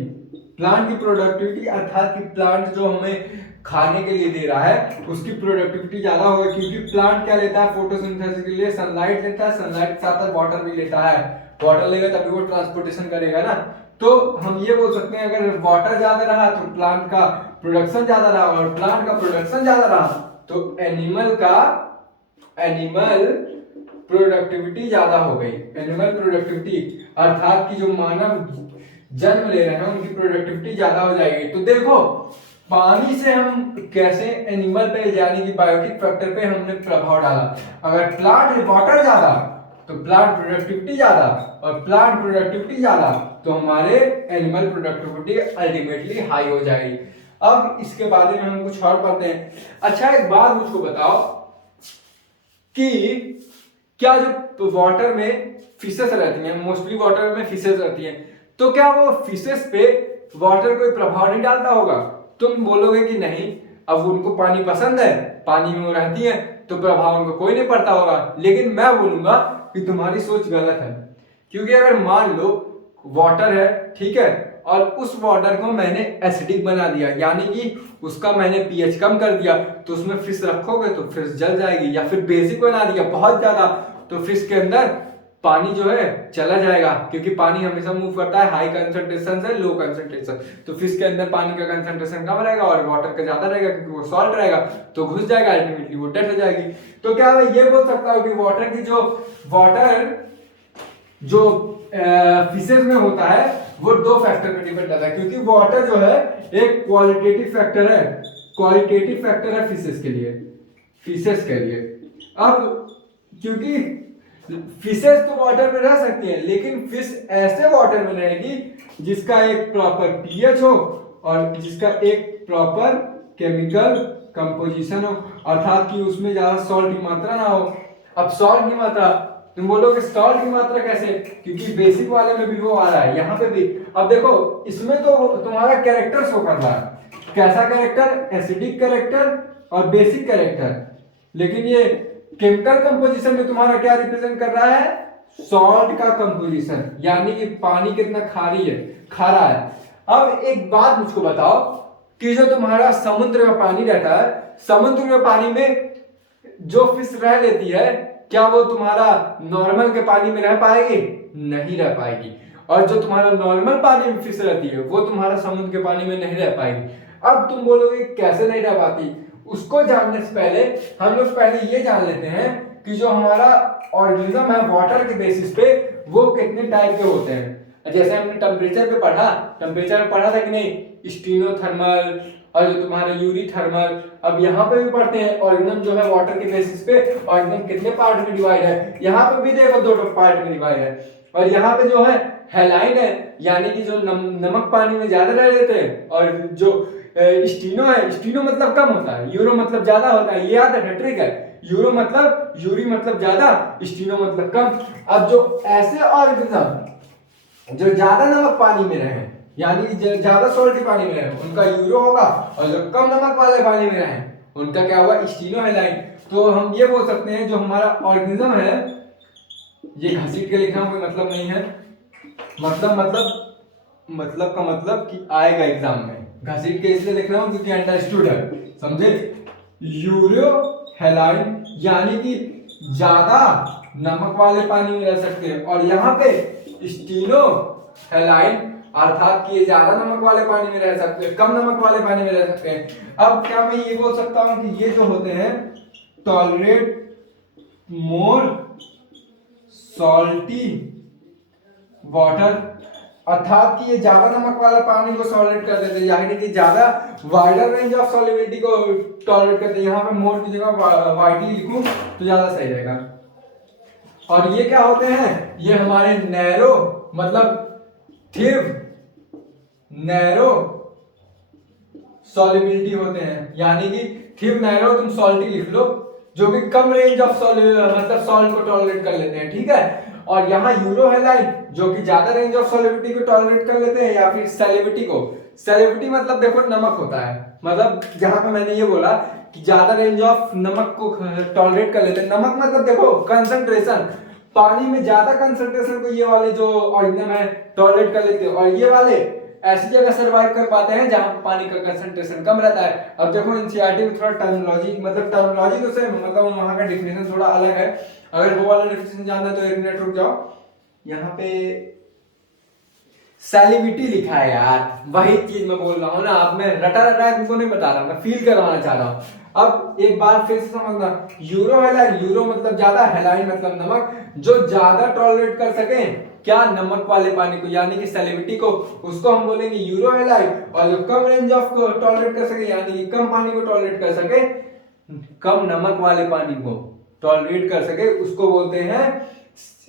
प्लांट की प्रोडक्टिविटी अर्थात कि प्लांट जो हमें खाने के लिए दे रहा है उसकी प्रोडक्टिविटी ज्यादा होगी, क्योंकि प्लांट क्या लेता है फोटोसिंथेसिस के लिए, सनलाइट लेता है, सनलाइट के साथ साथ वाटर भी लेता है, वाटर लेगा तभी वो ट्रांसपोर्टेशन करेगा ना। तो हम ये बोल सकते हैं अगर वाटर ज्यादा रहा तो प्लांट का प्रोडक्शन ज्यादा रहा, और प्लांट का प्रोडक्शन ज्यादा रहा तो एनिमल प्रोडक्टिविटी ज्यादा हो गई। एनिमल प्रोडक्टिविटी अर्थात कि जो मानव जन्म ले रहे हैं उनकी प्रोडक्टिविटी ज्यादा हो जाएगी। तो देखो पानी से हम कैसे एनिमल पे यानी कि बायोटिक फैक्टर पे हमने प्रभाव डाला। अगर प्लांट में वाटर ज्यादा तो प्लांट प्रोडक्टिविटी ज्यादा, और प्लांट प्रोडक्टिविटी ज्यादा तो हमारे एनिमल प्रोडक्टिविटी अल्टीमेटली हाई हो जाएगी। अब इसके बारे में हम कुछ और पढ़ते हैं। अच्छा एक बात मुझको बताओ कि क्या जो वाटर में फिशेस रहती हैं, मोस्टली वाटर में फिशेस रहती हैं, तो क्या वो फिशेस पे वाटर कोई प्रभाव नहीं डालता होगा? तुम बोलोगे कि नहीं, अब उनको पानी पसंद है, पानी में वो रहती है तो प्रभाव उनको कोई नहीं पड़ता होगा। लेकिन मैं बोलूंगा कि तुम्हारी सोच गलत है, क्योंकि अगर मान लो वाटर है, ठीक है, और उस वाटर को मैंने एसिडिक बना दिया यानी कि उसका मैंने पीएच कम कर दिया, तो उसमें फिश रखोगे तो फिश जल जाएगी, या फिर बेसिक बना दिया बहुत ज्यादा तो फिश के अंदर पानी जो है चला जाएगा, क्योंकि पानी हमेशा मूव करता है हाई कंसंट्रेशन से लो कंसंट्रेशन। तो फिश के अंदर पानी का कंसंट्रेशन कम रहेगा और वाटर का ज्यादा रहेगा, क्योंकि वो सॉल्ट रहेगा तो घुस जाएगा, अल्टीमेटली वो डेथ हो जाएगी। तो क्या मैं ये बोल सकता हूँ कि वाटर जो फिशेज में होता है वो दो फैक्टर पर डिपेंड करता है, क्योंकि वाटर जो है एक क्वालिटेटिव फैक्टर है, क्वालिटेटिव फैक्टर है फिशेज के लिए। अब क्योंकि फिशेस तो वाटर में रह सकती हैं, लेकिन फिश ऐसे वाटर में रहेगी जिसका एक प्रॉपर पीएच हो और जिसका एक प्रॉपर केमिकल कंपोजिशन हो, अर्थात कि उसमें ज्यादा सॉल्ट की मात्रा ना हो। अब सॉल्ट की मात्रा तुम बोलोगे सॉल्ट की मात्रा कैसे, क्योंकि बेसिक वाले में भी वो आ रहा है, यहाँ पे भी। अब देखो इसमें तो तुम्हारा कैरेक्टर शो कर रहा है, कैसा कैरेक्टर, एसिडिक कैरेक्टर और बेसिक कैरेक्टर, लेकिन ये केमिकल कंपोजिशन में तुम्हारा क्या रिप्रेजेंट कर रहा है, सॉल्ट का कंपोजिशन, यानी कि पानी कितना खारा है। अब एक बात मुझको बताओ कि जो तुम्हारा समुद्र का पानी रहता है, समुद्र के पानी में जो फिश रह लेती है क्या वो तुम्हारा नॉर्मल के पानी में रह पाएगी? नहीं रह पाएगी। और जो तुम्हारा नॉर्मल पानी में फिश रहती है वो तुम्हारा समुद्र के पानी में नहीं रह पाएगी। अब तुम बोलोगे कैसे नहीं रह पाती, उसको जानने से पहले हम लोग पहले ये जान लेते हैं कि जो हमारा ऑर्गेनिज्म है वाटर के बेसिस पे वो कितने टाइप के होते हैं। जैसे हमने टेम्परेचर में पढ़ा था कि नहीं, स्टीनोथर्मल और जो तुम्हारा यूरीथर्मल। अब यहाँ पे भी पढ़ते हैं ऑर्गेनिज्म जो है वाटर के बेसिस पे ऑर्गेनिज्म कितने पार्ट में डिवाइड है। यहाँ पे भी देखो दो पार्ट में डिवाइड है, और यहाँ पे जो है हैलाइन है, यानी कि जो नमक पानी में ज्यादा रह लेते हैं, और जो स्टीनो है, स्टीनो मतलब कम होता है, यूरो मतलब ज्यादा होता है, ये याद है, ट्रिक है। यूरो मतलब यूरी मतलब ज्यादा, स्टीनो मतलब कम। अब जो ऐसे ऑर्गेनिज्म जो ज्यादा नमक पानी में रहे, यानी कि ज्यादा सॉल्टी पानी में रहे, उनका यूरो होगा, और जो कम नमक वाले पानी में रहे उनका क्या होगा, स्टीनो हैलाइन। तो हम ये बोल सकते हैं जो हमारा ऑर्गेनिज्म है, ये घसीट के लिखना कोई मतलब नहीं है, मतलब का मतलब कि आएगा एग्जाम में, घसीट के इसलिए लिख रहा हूं क्योंकि अंडरस्टूड है, समझे। यूरो हैलाइन यानी कि ज्यादा नमक वाले पानी में रह सकते हैं, और यहाँ पे स्टीनो हैलाइन अर्थात कि ये ज्यादा नमक वाले पानी में रह सकते हैं, कम नमक वाले पानी में रह सकते हैं। अब क्या मैं ये बोल सकता हूं कि ये जो होते हैं टॉलरेट मोर सॉल्टी वाटर, अर्थात कि ये ज्यादा नमक वाला पानी को सॉलिड कर देते हैं, यानी कि ज्यादा वाइडर रेंज ऑफ सॉलिबिलिटी को टॉलरेट करते हैं। यहाँ पे मोर की जगह वाइटी लिखूं तो ज्यादा सही रहेगा। और ये क्या होते हैं, ये हमारे नैरो मतलब थिव नैरो सॉलिबिलिटी होते हैं, यानी कि थिव नैरो तुम सॉल्टी लिख लो, जो कि कम रेंज ऑफ मतलब सॉल्ट को टॉलरेट कर लेते हैं, ठीक है। और यहाँ यूरो हैलाइन जो कि ज्यादा रेंज ऑफ सॉलिबिलिटी को टॉलरेट कर लेते हैं, या फिर सैलिविटी को, सैलिविटी मतलब देखो नमक होता है, मतलब जहां पे मैंने ये बोला कि ज्यादा रेंज ऑफ नमक को टॉलरेट कर लेते हैं, नमक मतलब देखो कंसंट्रेशन, पानी में ज्यादा कंसंट्रेशन को ये वाले जो ऑर्गेनिज्म है टॉलरेट कर लेते हैं, और ये वाले ऐसी जगह सर्वाइव कर पाते हैं जहां पानी का कंसंट्रेशन कम रहता है। अब देखो एनसीईआरटी में थोड़ा टर्मिनोलॉजी तो सेम, मतलब वहां का डिफिनेशन थोड़ा अलग है, अगर वो वाला डिफिनेशन जानना है तो एक मिनट रुक जाओ। यहाँ पे सैलिविटी लिखा है यार, वही चीज मैं बोल रहा हूँ ना, आप में रटा है तुमको नहीं बता रहा, मैं फील करवाना चाह रहा हूँ। अब एक बार फिर से समझना, यूरो हैलाइन, यूरो मतलब ज्यादा, हैलाइन मतलब नमक, जो ज्यादा टॉलरेट कर सके क्या, नमक वाले पानी को, यानी कि सैलिविटी को, उसको हम बोलेंगे यूरो हैलाइन। और जो कम रेंज ऑफ को टॉलरेट कर सके, यानी कि कम पानी को टॉलरेट कर सके, कम नमक वाले पानी को टॉलरेट कर सके, उसको बोलते हैं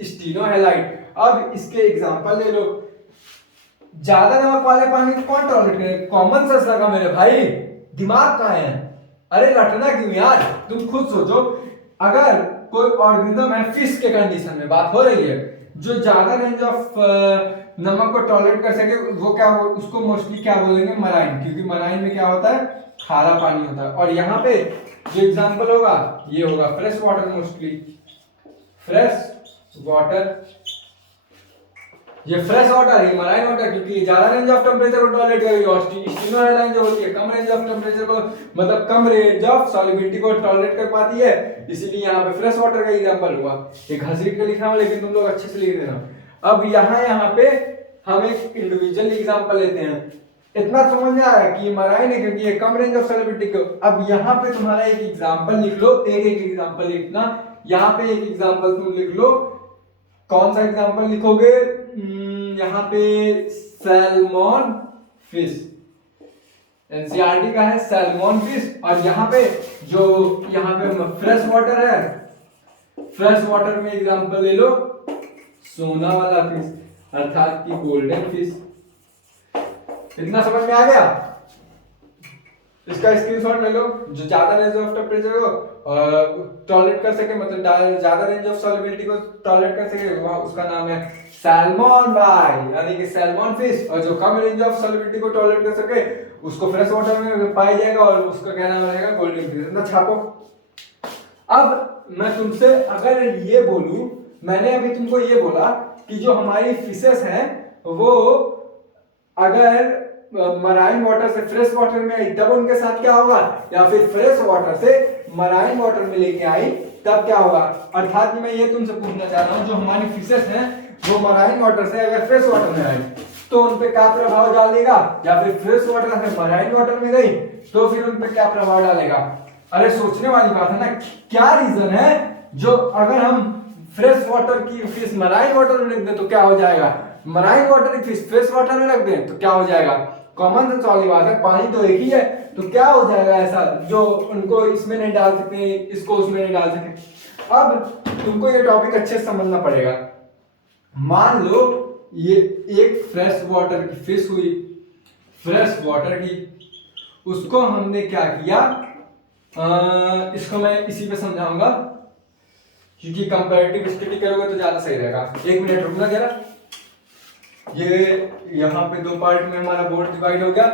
स्टीनो हैलाइन। अब इसके एग्जांपल ले लो, ज्यादा नमक वाले पानी को कौन टॉलरेट करे, कॉमन सेंस लगा मेरे भाई, दिमाग कहाँ है, अरे लटना क्यों यार, तुम खुद सोचो। अगर कोई ऑर्गेनिज्म है, फिश के कंडीशन में बात हो रही है, जो ज्यादा रेंज ऑफ नमक को टॉलरेट कर सके, वो क्या हो, उसको मोस्टली क्या बोलेंगे, मराइन, क्योंकि मराइन में क्या होता है, खारा पानी होता है। और यहाँ पे जो एग्जांपल होगा ये होगा fresh water, mostly fresh water, ये फ्रेश वाटर है, मराइन वाटर, क्योंकि ये ज्यादा रेंज ऑफ टेंपरेचर को टॉलरेट करेगी, और स्टीनो हैलाइन जो होती है कम रेंज ऑफ टेंपरेचर को, मतलब कम रेंज ऑफ सॉलिबिलिटी को टॉलरेट कर पाती है, इसीलिए यहाँ पे फ्रेश वाटर का एग्जांपल हुआ। ये घसीट के लिखना हो, लेकिन तुम लोग अच्छे से लिख देना। अब यहाँ पे हम एक इंडिविजुअल एग्जांपल लेते हैं, इतना समझ में आया कि मराइन है क्योंकि ये कम रेंज ऑफ सॉलिबिलिटी को। अब यहाँ पे तुम्हारा एक एग्जांपल लिख लो, एक एग्जांपल लिखना, यहाँ पे एक एग्जांपल तुम लिख लो, कौन सा एग्जांपल लिखोगे, यहाँ पे सैल्मन फिश, एनसीईआरटी का है सैल्मन फिश। और यहाँ पे जो यहाँ पे फ्रेश वाटर है, फ्रेश वाटर में एग्जांपल ले लो सोना वाला फिश, अर्थात कि गोल्डन फिश। इतना समझ में आ गया, इसका स्क्रीनशॉट ले लो, जो ज्यादा रेंज ऑफ टेंपरेचर को टॉलरेट कर सके, मतलब ज्यादा रेंज ऑफ सॉलिबिलिटी को टॉलरेट कर सके, उसका नाम है सैल्मन भाई, यानी कि सैल्मन फिश। और जो कम रेंज ऑफ सॉलिबिलिटी को टॉलरेट कर सके उसको फ्रेश वाटर में पाया जाएगा, और उसका क्या नाम रहेगा, गोल्डन फिश। इतना छापो। अब मैं तुमसे अगर ये बोलूं, मैंने अभी तुमको ये बोला कि जो हमारी फिशेस हैं वो अगर मराइन वाटर से फ्रेश वाटर में आई तब उनके साथ क्या होगा, या फिर फ्रेश वाटर से मराइन वाटर में लेके आई तब क्या होगा। अर्थात मैं ये तुमसे पूछना चाह रहा हूँ, जो हमारी फिशेस हैं वो मराइन वाटर से अगर फ्रेश वाटर में आई तो उन पे क्या प्रभाव डालेगा, या फिर फ्रेश वाटर से मराइन वाटर में गई तो फिर उन पे क्या प्रभाव डालेगा। अरे सोचने वाली बात है ना, क्या रीजन है जो अगर हम फ्रेश वाटर की फिश मराइन वाटर में रख दें तो क्या हो जाएगा, मराइन वाटर की फिश फ्रेश वाटर में रख दें तो क्या हो जाएगा। कॉमन सेंस वाली बात है, पानी तो एक ही है, तो क्या हो जाएगा ऐसा जो उनको इसमें नहीं डाल सकते, इसको उसमें नहीं डाल सकते। अब तुमको ये टॉपिक अच्छे से समझना पड़ेगा। मान लो ये एक फ्रेश वाटर की फिश हुई, फ्रेश वाटर की, उसको हमने क्या किया, इसको मैं इसी पे समझाऊंगा क्योंकि कंपैरेटिव स्टडी करोगे तो ज्यादा सही रहेगा। एक मिनट रुकना जरा। ये यहाँ पे दो पार्ट में हमारा बोर्ड डिवाइड हो गया।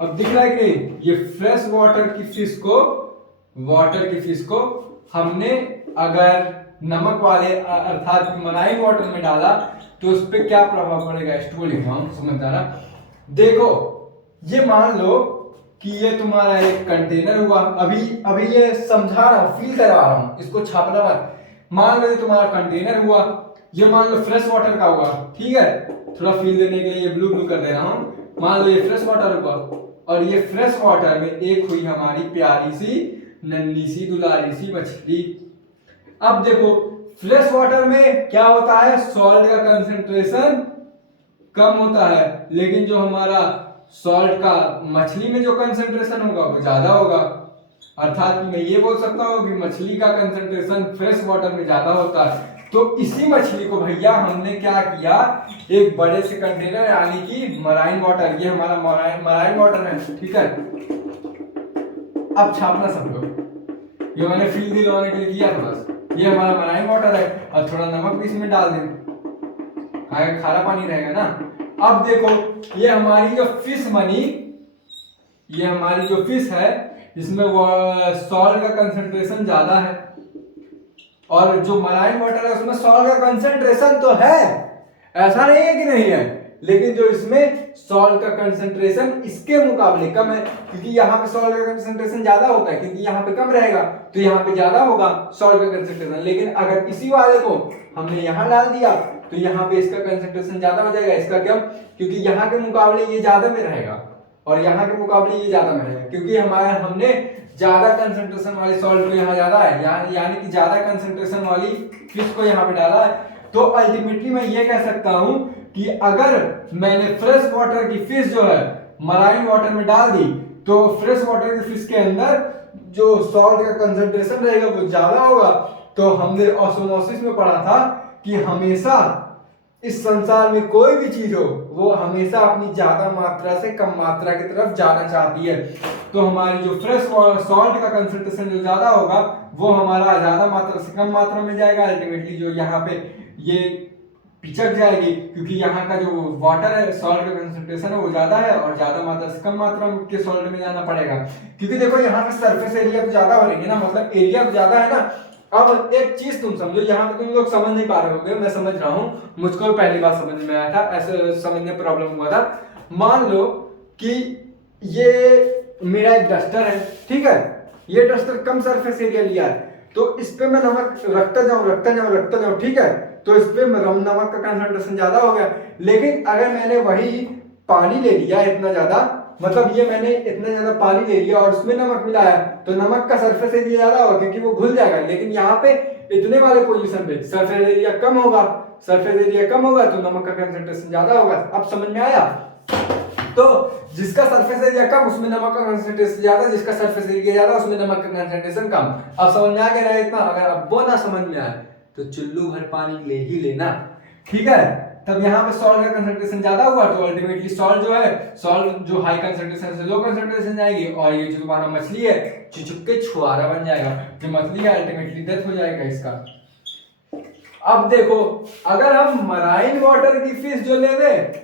अब दिख रहा है कि नहीं, ये फ्रेश वाटर की फिश को हमने अगर नमक वाले अर्थात मराइन वाटर में डाला तो उस पर क्या प्रभाव पड़ेगा, इसको लिख रहा हूं समझदारा। देखो ये मान लो कि ये तुम्हारा एक कंटेनर हुआ, अभी ये समझा रहा हूं, फील करवा रहा हूं, इसको छापना मत। मान लो ये तुम्हारा कंटेनर हुआ, ये मान लो फ्रेश वाटर का हुआ, ठीक है, थोड़ा फील देने के लिए ब्लू ब्लू कर दे रहा हूं। मान लो ये फ्रेश वाटर हुआ और ये फ्रेश वाटर में एक हुई हमारी प्यारी सी नन्ही सी दुलारी सी मछली। अब देखो फ्रेश वाटर में क्या होता है, सॉल्ट का कंसंट्रेशन कम होता है, लेकिन जो हमारा सॉल्ट का मछली में जो कंसंट्रेशन होगा वो ज्यादा होगा। अर्थात मैं ये बोल सकता हूँ कि मछली का कंसंट्रेशन फ्रेश वाटर में ज्यादा होता है। तो इसी मछली को भैया हमने क्या किया, एक बड़े से कंटेनर यानी कि मराइन वाटर, ये हमारा मराइन वाटर है, ठीक है। अब छापना सब लोग, ये मैंने फील दिलवाने के लिए किया था बस। ये हमारा मराइन वाटर है और थोड़ा नमक भी इसमें डाल दें, खारा पानी रहेगा ना। अब देखो ये हमारी जो फिश बनी, ये हमारी जो फिश है इसमें सॉल्ट का कंसंट्रेशन ज्यादा है और जो मराइन वाटर है उसमें सॉल्ट का कंसंट्रेशन तो है, ऐसा नहीं है कि नहीं है, लेकिन जो इसमें सॉल्ट का कंसंट्रेशन इसके मुकाबले कम है, क्योंकि यहाँ पे सॉल्ट का कंसंट्रेशन ज्यादा होता है, क्योंकि यहाँ पे कम रहेगा तो यहाँ पे ज्यादा होगा सॉल्ट का कंसंट्रेशन। लेकिन अगर इसी वाले को हमने यहाँ डाल दिया तो यहाँ पे इसका कंसंट्रेशन ज्यादा हो जाएगा। इसका क्यों, क्योंकि यहाँ के मुकाबले ये ज्यादा में रहेगा और यहाँ के मुकाबले ये ज्यादा में रहेगा, क्योंकि हमने ज्यादा कंसंट्रेशन वाली सॉल्ट को यहाँ ज्यादा है, यानी कि ज्यादा कंसंट्रेशन वाली फिश को यहाँ पे डाला है। तो अल्टीमेटली मैं ये कह सकता हूं कि अगर मैंने फ्रेश वाटर की फिश जो है मराइन वाटर में डाल दी तो फ्रेश वाटर की फिश के अंदर जो सॉल्ट का कंसंट्रेशन रहेगा वो ज्यादा होगा। तो हमने ऑस्मोसिस में पढ़ा था कि हमेशा इस संसार में कोई भी चीज हो वो हमेशा अपनी ज्यादा मात्रा से कम मात्रा की तरफ जाना चाहती है। तो हमारी जो फ्रेश सॉल्ट का कंसंट्रेशन जो ज्यादा होगा वो हमारा ज्यादा मात्रा से कम मात्रा में जाएगा। अल्टीमेटली जो यहाँ पे ये पिचक जाएगी, क्योंकि यहाँ का जो वाटर है सॉल्ट का कंसंट्रेशन है वो ज्यादा है और ज्यादा मात्रा से कम मात्रा के सॉल्ट में जाना पड़ेगा। क्योंकि देखो यहाँ पे सरफेस एरिया तो ज्यादा बनेंगे ना, मतलब एरिया तो ज्यादा है ना। अब एक चीज तुम समझो, यहाँ पे तुम लोग समझ नहीं पा रहे होगे, मैं समझ रहा हूँ, मुझको पहली बार समझ में आया था, ऐसे समझने में प्रॉब्लम हुआ था। मान लो कि ये मेरा एक डस्टर है, ठीक है, ये डस्टर कम सरफेस एरिया लिया है, तो इस पे मैं नमक रखता जाऊं, ठीक है, तो इस पे नमक का कंसंट्रेशन ज्यादा हो गया। लेकिन अगर मैंने वही पानी ले लिया इतना ज्यादा, मतलब ये मैंने इतना ज्यादा पानी ले लिया और उसमें नमक मिलाया, तो नमक का सरफेस एरिया ज्यादा होगा क्योंकि वो घुल जाएगा। लेकिन यहाँ पे इतने वाले पोजीशन पे सरफेस एरिया कम होगा, तो नमक का कंसंट्रेशन ज्यादा होगा। अब समझ में आया? तो जिसका सरफेस एरिया कम उसमें नमक का कंसंट्रेशन ज्यादा, जिसका सरफेस एरिया ज्यादा उसमें नमक का कंसंट्रेशन कम। अब समझ में आ गया इतना? अगर अब वो ना समझ में आए तो चुल्लू भर पानी ले ही लेना, ठीक है। तब यहाँ पे सॉल्ट का कंसंट्रेशन ज्यादा हुआ तो अल्टीमेटली सॉल्ट जो हाई कंसंट्रेशन से लो कंसंट्रेशन जाएगी और ये जो तुम्हारा मछली है चिचुक के छुआरा बन जाएगा, जो मछली है अल्टीमेटली डेथ हो जाएगा इसका। अब देखो अगर हम मराइन वाटर की फिश जो ले दे,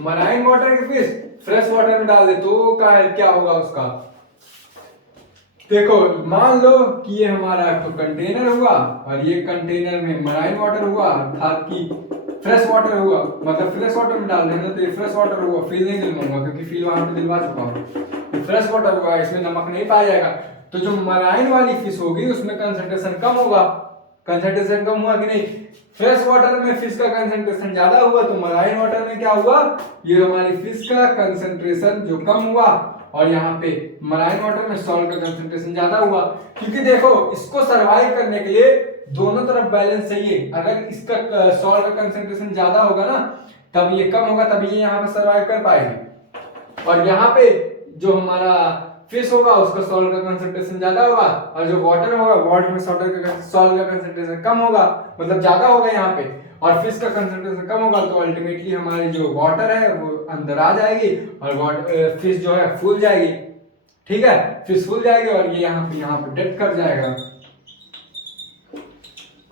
मराइन वाटर की फिश फ्रेश वाटर में डाल दे तो क्या होगा उसका? देखो मान लो कि ये हमारा तो कंटेनर हुआ और ये कंटेनर में मराइन वाटर हुआ, अर्थात कि फ्रेश वाटर हुआ, मतलब फ्रेश वाटर में डाल देना तो ये फ्रेश वाटर हुआ, फील नहीं दिलवाऊंगा क्योंकि फील वहां पे दिलवा चुका हूँ। फ्रेश वाटर हुआ, इसमें नमक नहीं पाया जाएगा, तो जो मराइन वाली फिश होगी उसमें कंसंट्रेशन कम होगा। कंसंट्रेशन कम हुआ कि नहीं? फ्रेश वाटर में फिश का कंसंट्रेशन ज्यादा हुआ तो मराइन वाटर में क्या हुआ, ये हमारी फिश का कंसंट्रेशन जो कम हुआ और यहाँ पे मराइन वाटर में सॉल्ट का कंसंट्रेशन ज्यादा हुआ। क्योंकि देखो इसको सरवाइव करने के लिए दोनों तरफ बैलेंस चाहिए। अगर इसका सॉल्ट का कंसंट्रेशन ज्यादा होगा ना तब ये कम होगा, तभी ये यहाँ पे सरवाइव कर पाएगी। और यहाँ पे जो हमारा फिश होगा उसका सॉल्ट का कंसंट्रेशन ज्यादा होगा और जो वाटर होगा वाटर में सॉल्ट का कंसंट्रेशन कम होगा, मतलब ज्यादा होगा यहाँ पे, और फिश का कंसंट्रेशन कम होगा तो अल्टीमेटली हमारी जो वाटर है वो अंदर आ जाएगी और फिश जो है फूल जाएगी। ठीक है, फिश फूल जाएगी और ये यहाँ पे डेथ कर जाएगा।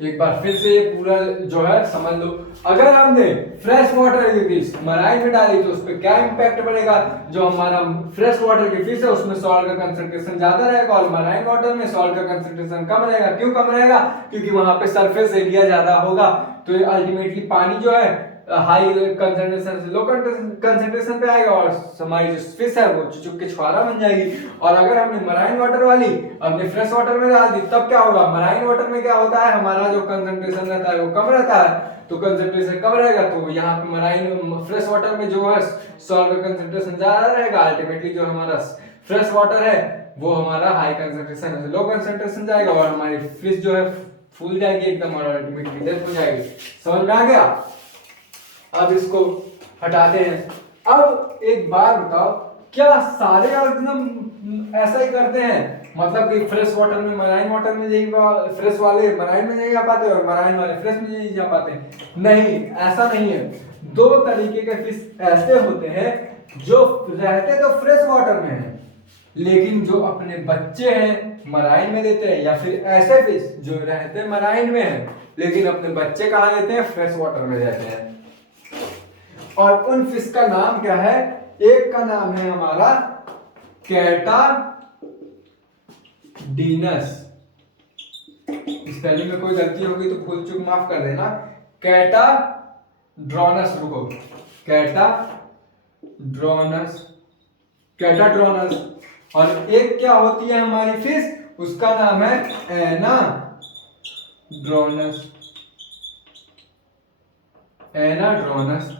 एक बार फिर से ये पूरा जो है समझ लो, अगर हमने फ्रेश वाटर की फिश मराइन में डाली तो उस पर क्या इम्पैक्ट पड़ेगा, जो हमारा फ्रेश वाटर की फिश है उसमें सॉल्ट का कंसंट्रेशन ज्यादा रहेगा और मराइन वाटर में सॉल्ट का कंसंट्रेशन कम रहेगा। क्यों कम रहेगा? क्योंकि वहां पे सरफेस एरिया ज्यादा होगा, तो अल्टीमेटली पानी जो है हाई कंसंट्रेशन से लो कंसंट्रेशन पे आएगा और हमारी जो फिश है वो चुचुक के छुआरा बन जाएगी। और अगर हमने मराइन वाटर वाली हमने फ्रेश वाटर में डाल दी तब क्या होगा, मराइन वाटर में क्या होता है, हमारा जो कंसंट्रेशन रहता है वो कम रहता है, तो कंसंट्रेशन कम रहेगा तो यहाँ पे मराइन फ्रेश वाटर में जो है सॉल्ट का कंसंट्रेशन ज्यादा रहेगा। अल्टीमेटली जो हमारा फ्रेश वाटर है वो हमारा हाई कंसंट्रेशन है, लो कंसंट्रेशन जाएगा और हमारी फिश जो है फूल जाएगी एकदम और अल्टीमेटली डेथ हो जाएगी। समझ में आ गया? अब इसको हटाते हैं। अब एक बात बताओ, क्या सारे ऑर्गेनिज्म ऐसा ही करते हैं, मतलब कि फ्रेश वाटर में मराइन वाटर में यही फ्रेश वाले मराइन में नहीं जा पाते और मराइन वाले फ्रेश में नहीं जा पाते? नहीं, ऐसा नहीं है। दो तरीके के फिश ऐसे होते हैं जो रहते तो फ्रेश वाटर में हैं लेकिन जो अपने बच्चे हैं मराइन में देते हैं, या फिर ऐसे फिश जो रहते मराइन में हैं लेकिन अपने बच्चे कहाँ देते हैं, फ्रेश वाटर में देते हैं। और उन फिश का नाम क्या है? एक का नाम है हमारा कैटाडीनस। स्पेलिंग में कोई गलती होगी तो भूल चूक माफ कर देना। कैटाड्रोनस, रुको, कैटाड्रोनस। और एक क्या होती है हमारी फिश, उसका नाम है एनाड्रोनस।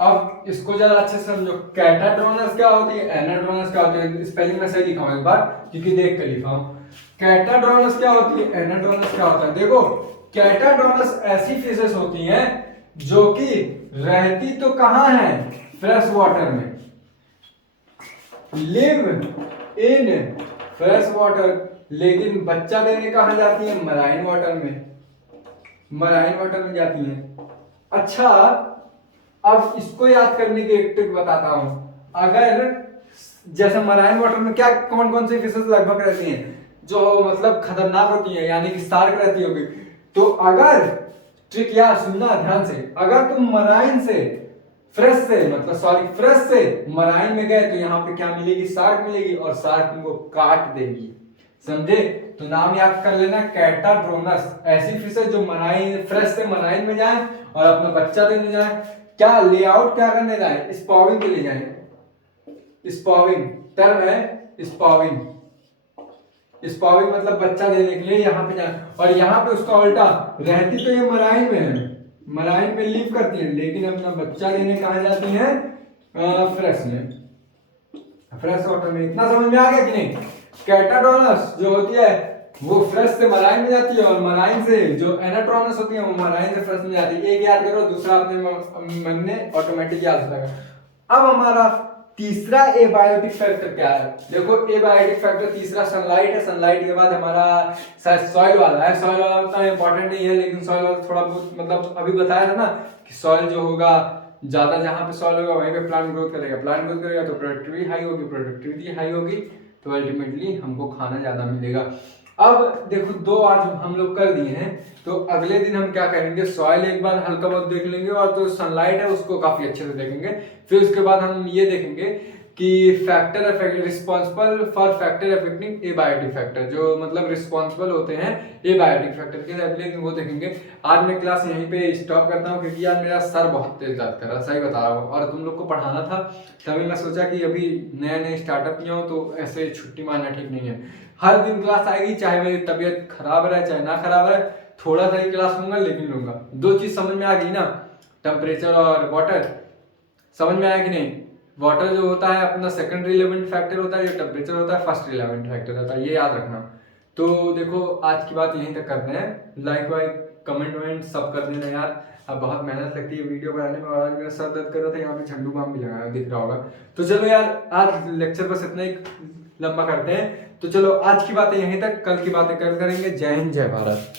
अब इसको जरा अच्छे से समझो, कैटाड्रोनस क्या होती है, एनाड्रोनस क्या होती है। स्पेलिंग में सही लिखा हूं एक बार क्योंकि देख कर लिखा हूं। कैटाड्रोनस क्या होती है, एनाड्रोनस क्या होता है। देखो, कैटाड्रोनस ऐसी फिशेस होती हैं जो कि रहती तो कहां है, फ्रेश वाटर में, लिव इन फ्रेश वाटर, लेकिन बच्चा देने कहां जाती है, मराइन वाटर में, मराइन वाटर में जाती है। अच्छा, अब इसको याद करने की एक ट्रिक बताता हूं। अगर जैसे मराइन वाटर में क्या कौन कौन सी फिशेस लगभग रहती हैं जो मतलब खतरनाक होती हैं, यानी कि शार्क रहती होगी। तो अगर ट्रिक याद सुनना ध्यान से, अगर तुम मराइन से फ्रेश से मराइन में गए तो यहाँ पे क्या मिलेगी, शार्क मिलेगी और शार्क तुमको काट देगी। समझे? तो नाम याद कर लेना, कैटाड्रोनस। ऐसी फिशेस जो मराइन फ्रेश से मराइन में जाए और अपना बच्चा देने जाए, क्या लेआउट क्या करने जाए, स्पॉविंग के लिए जाए। स्पॉविंग टर्म है, स्पॉविंग मतलब बच्चा देने के लिए यहाँ पे जाए। और यहाँ पे उसका उल्टा, रहती तो ये मराइन में है, मराइन में लिव करती है लेकिन अपना बच्चा देने कहाँ जाती है, फ्रेश में, फ्रेश वाटर में। इतना समझ में आ गया कि नहीं? कैटाड्रोनस जो होती है वो फ्रेश से मराइन में जाती है और मराइन से जो एनाड्रोनस होती है वो मराइन से फ्रेश में जाती है। एक याद करो, दूसरा अपने मन में ऑटोमेटिक याद हो जाएगा। अब हमारा तीसरा एबायोटिक फैक्टर क्या है? देखो, एबायोटिक फैक्टर तीसरा सनलाइट है। सनलाइट के बाद हमारा सॉइल वाला है। सॉइल वाला उतना इंपॉर्टेंट नहीं है लेकिन सॉइल वाला थोड़ा बहुत, मतलब अभी बताया था ना कि सॉइल जो होगा ज्यादा, जहां पे सॉइल होगा वहीं पे प्लांट ग्रोथ करेगा, प्लांट ग्रोथ करेगा तो प्रोडक्टिविटी हाई होगी तो अल्टीमेटली हमको खाना ज्यादा मिलेगा। अब देखो, दो आज हम लोग कर दिए हैं तो अगले दिन हम क्या करेंगे, सॉइल एक बार हल्का बहुत देख लेंगे और जो सनलाइट है उसको काफी अच्छे से देखेंगे। फिर उसके बाद हम ये देखेंगे कि factor responsible for factor affecting abiotic factor, जो मतलब रिस्पॉन्सिबल होते हैं एबायोटिक फैक्टर के, अगले दिन वो देखेंगे। आज मैं क्लास यहीं पे स्टॉप करता हूँ क्योंकि यार मेरा सर बहुत तेज दर्द कर रहा, सही बता रहा हूँ, और तुम लोग को पढ़ाना था तभी मैं सोचा कि अभी नए स्टार्टअप किया हूँ तो ऐसे छुट्टी मारना ठीक नहीं है। हर दिन क्लास आएगी, चाहे मेरी तबीयत खराब रहे चाहे ना खराब रहे, थोड़ा सा ही क्लास लूंगा लेकिन लूंगा। दो चीज समझ में आ गई ना, टेम्परेचर और वाटर, समझ में आया कि नहीं? वाटर जो होता है अपना सेकेंडरी रिलेवेंट फैक्टर होता है, जो टेम्परेचर होता है फर्स्ट रिलेवेंट फैक्टर होता है, ये याद रखना। तो देखो, आज की बात यहीं तक करते हैं। लाइक वाइक कमेंट वमेंट सब कर देना यार, अब बहुत मेहनत लगती है वीडियो बनाने में और आज मेरा सर दर्द कर रहा था, यहाँ पे झंडू बाम भी लगाया दिख रहा होगा। तो चलो यार, आज लेक्चर बस इतना ही लंबा करते हैं। तो चलो आज की बातें यहीं तक, कल की बातें कल करेंगे। जय हिंद, जय भारत।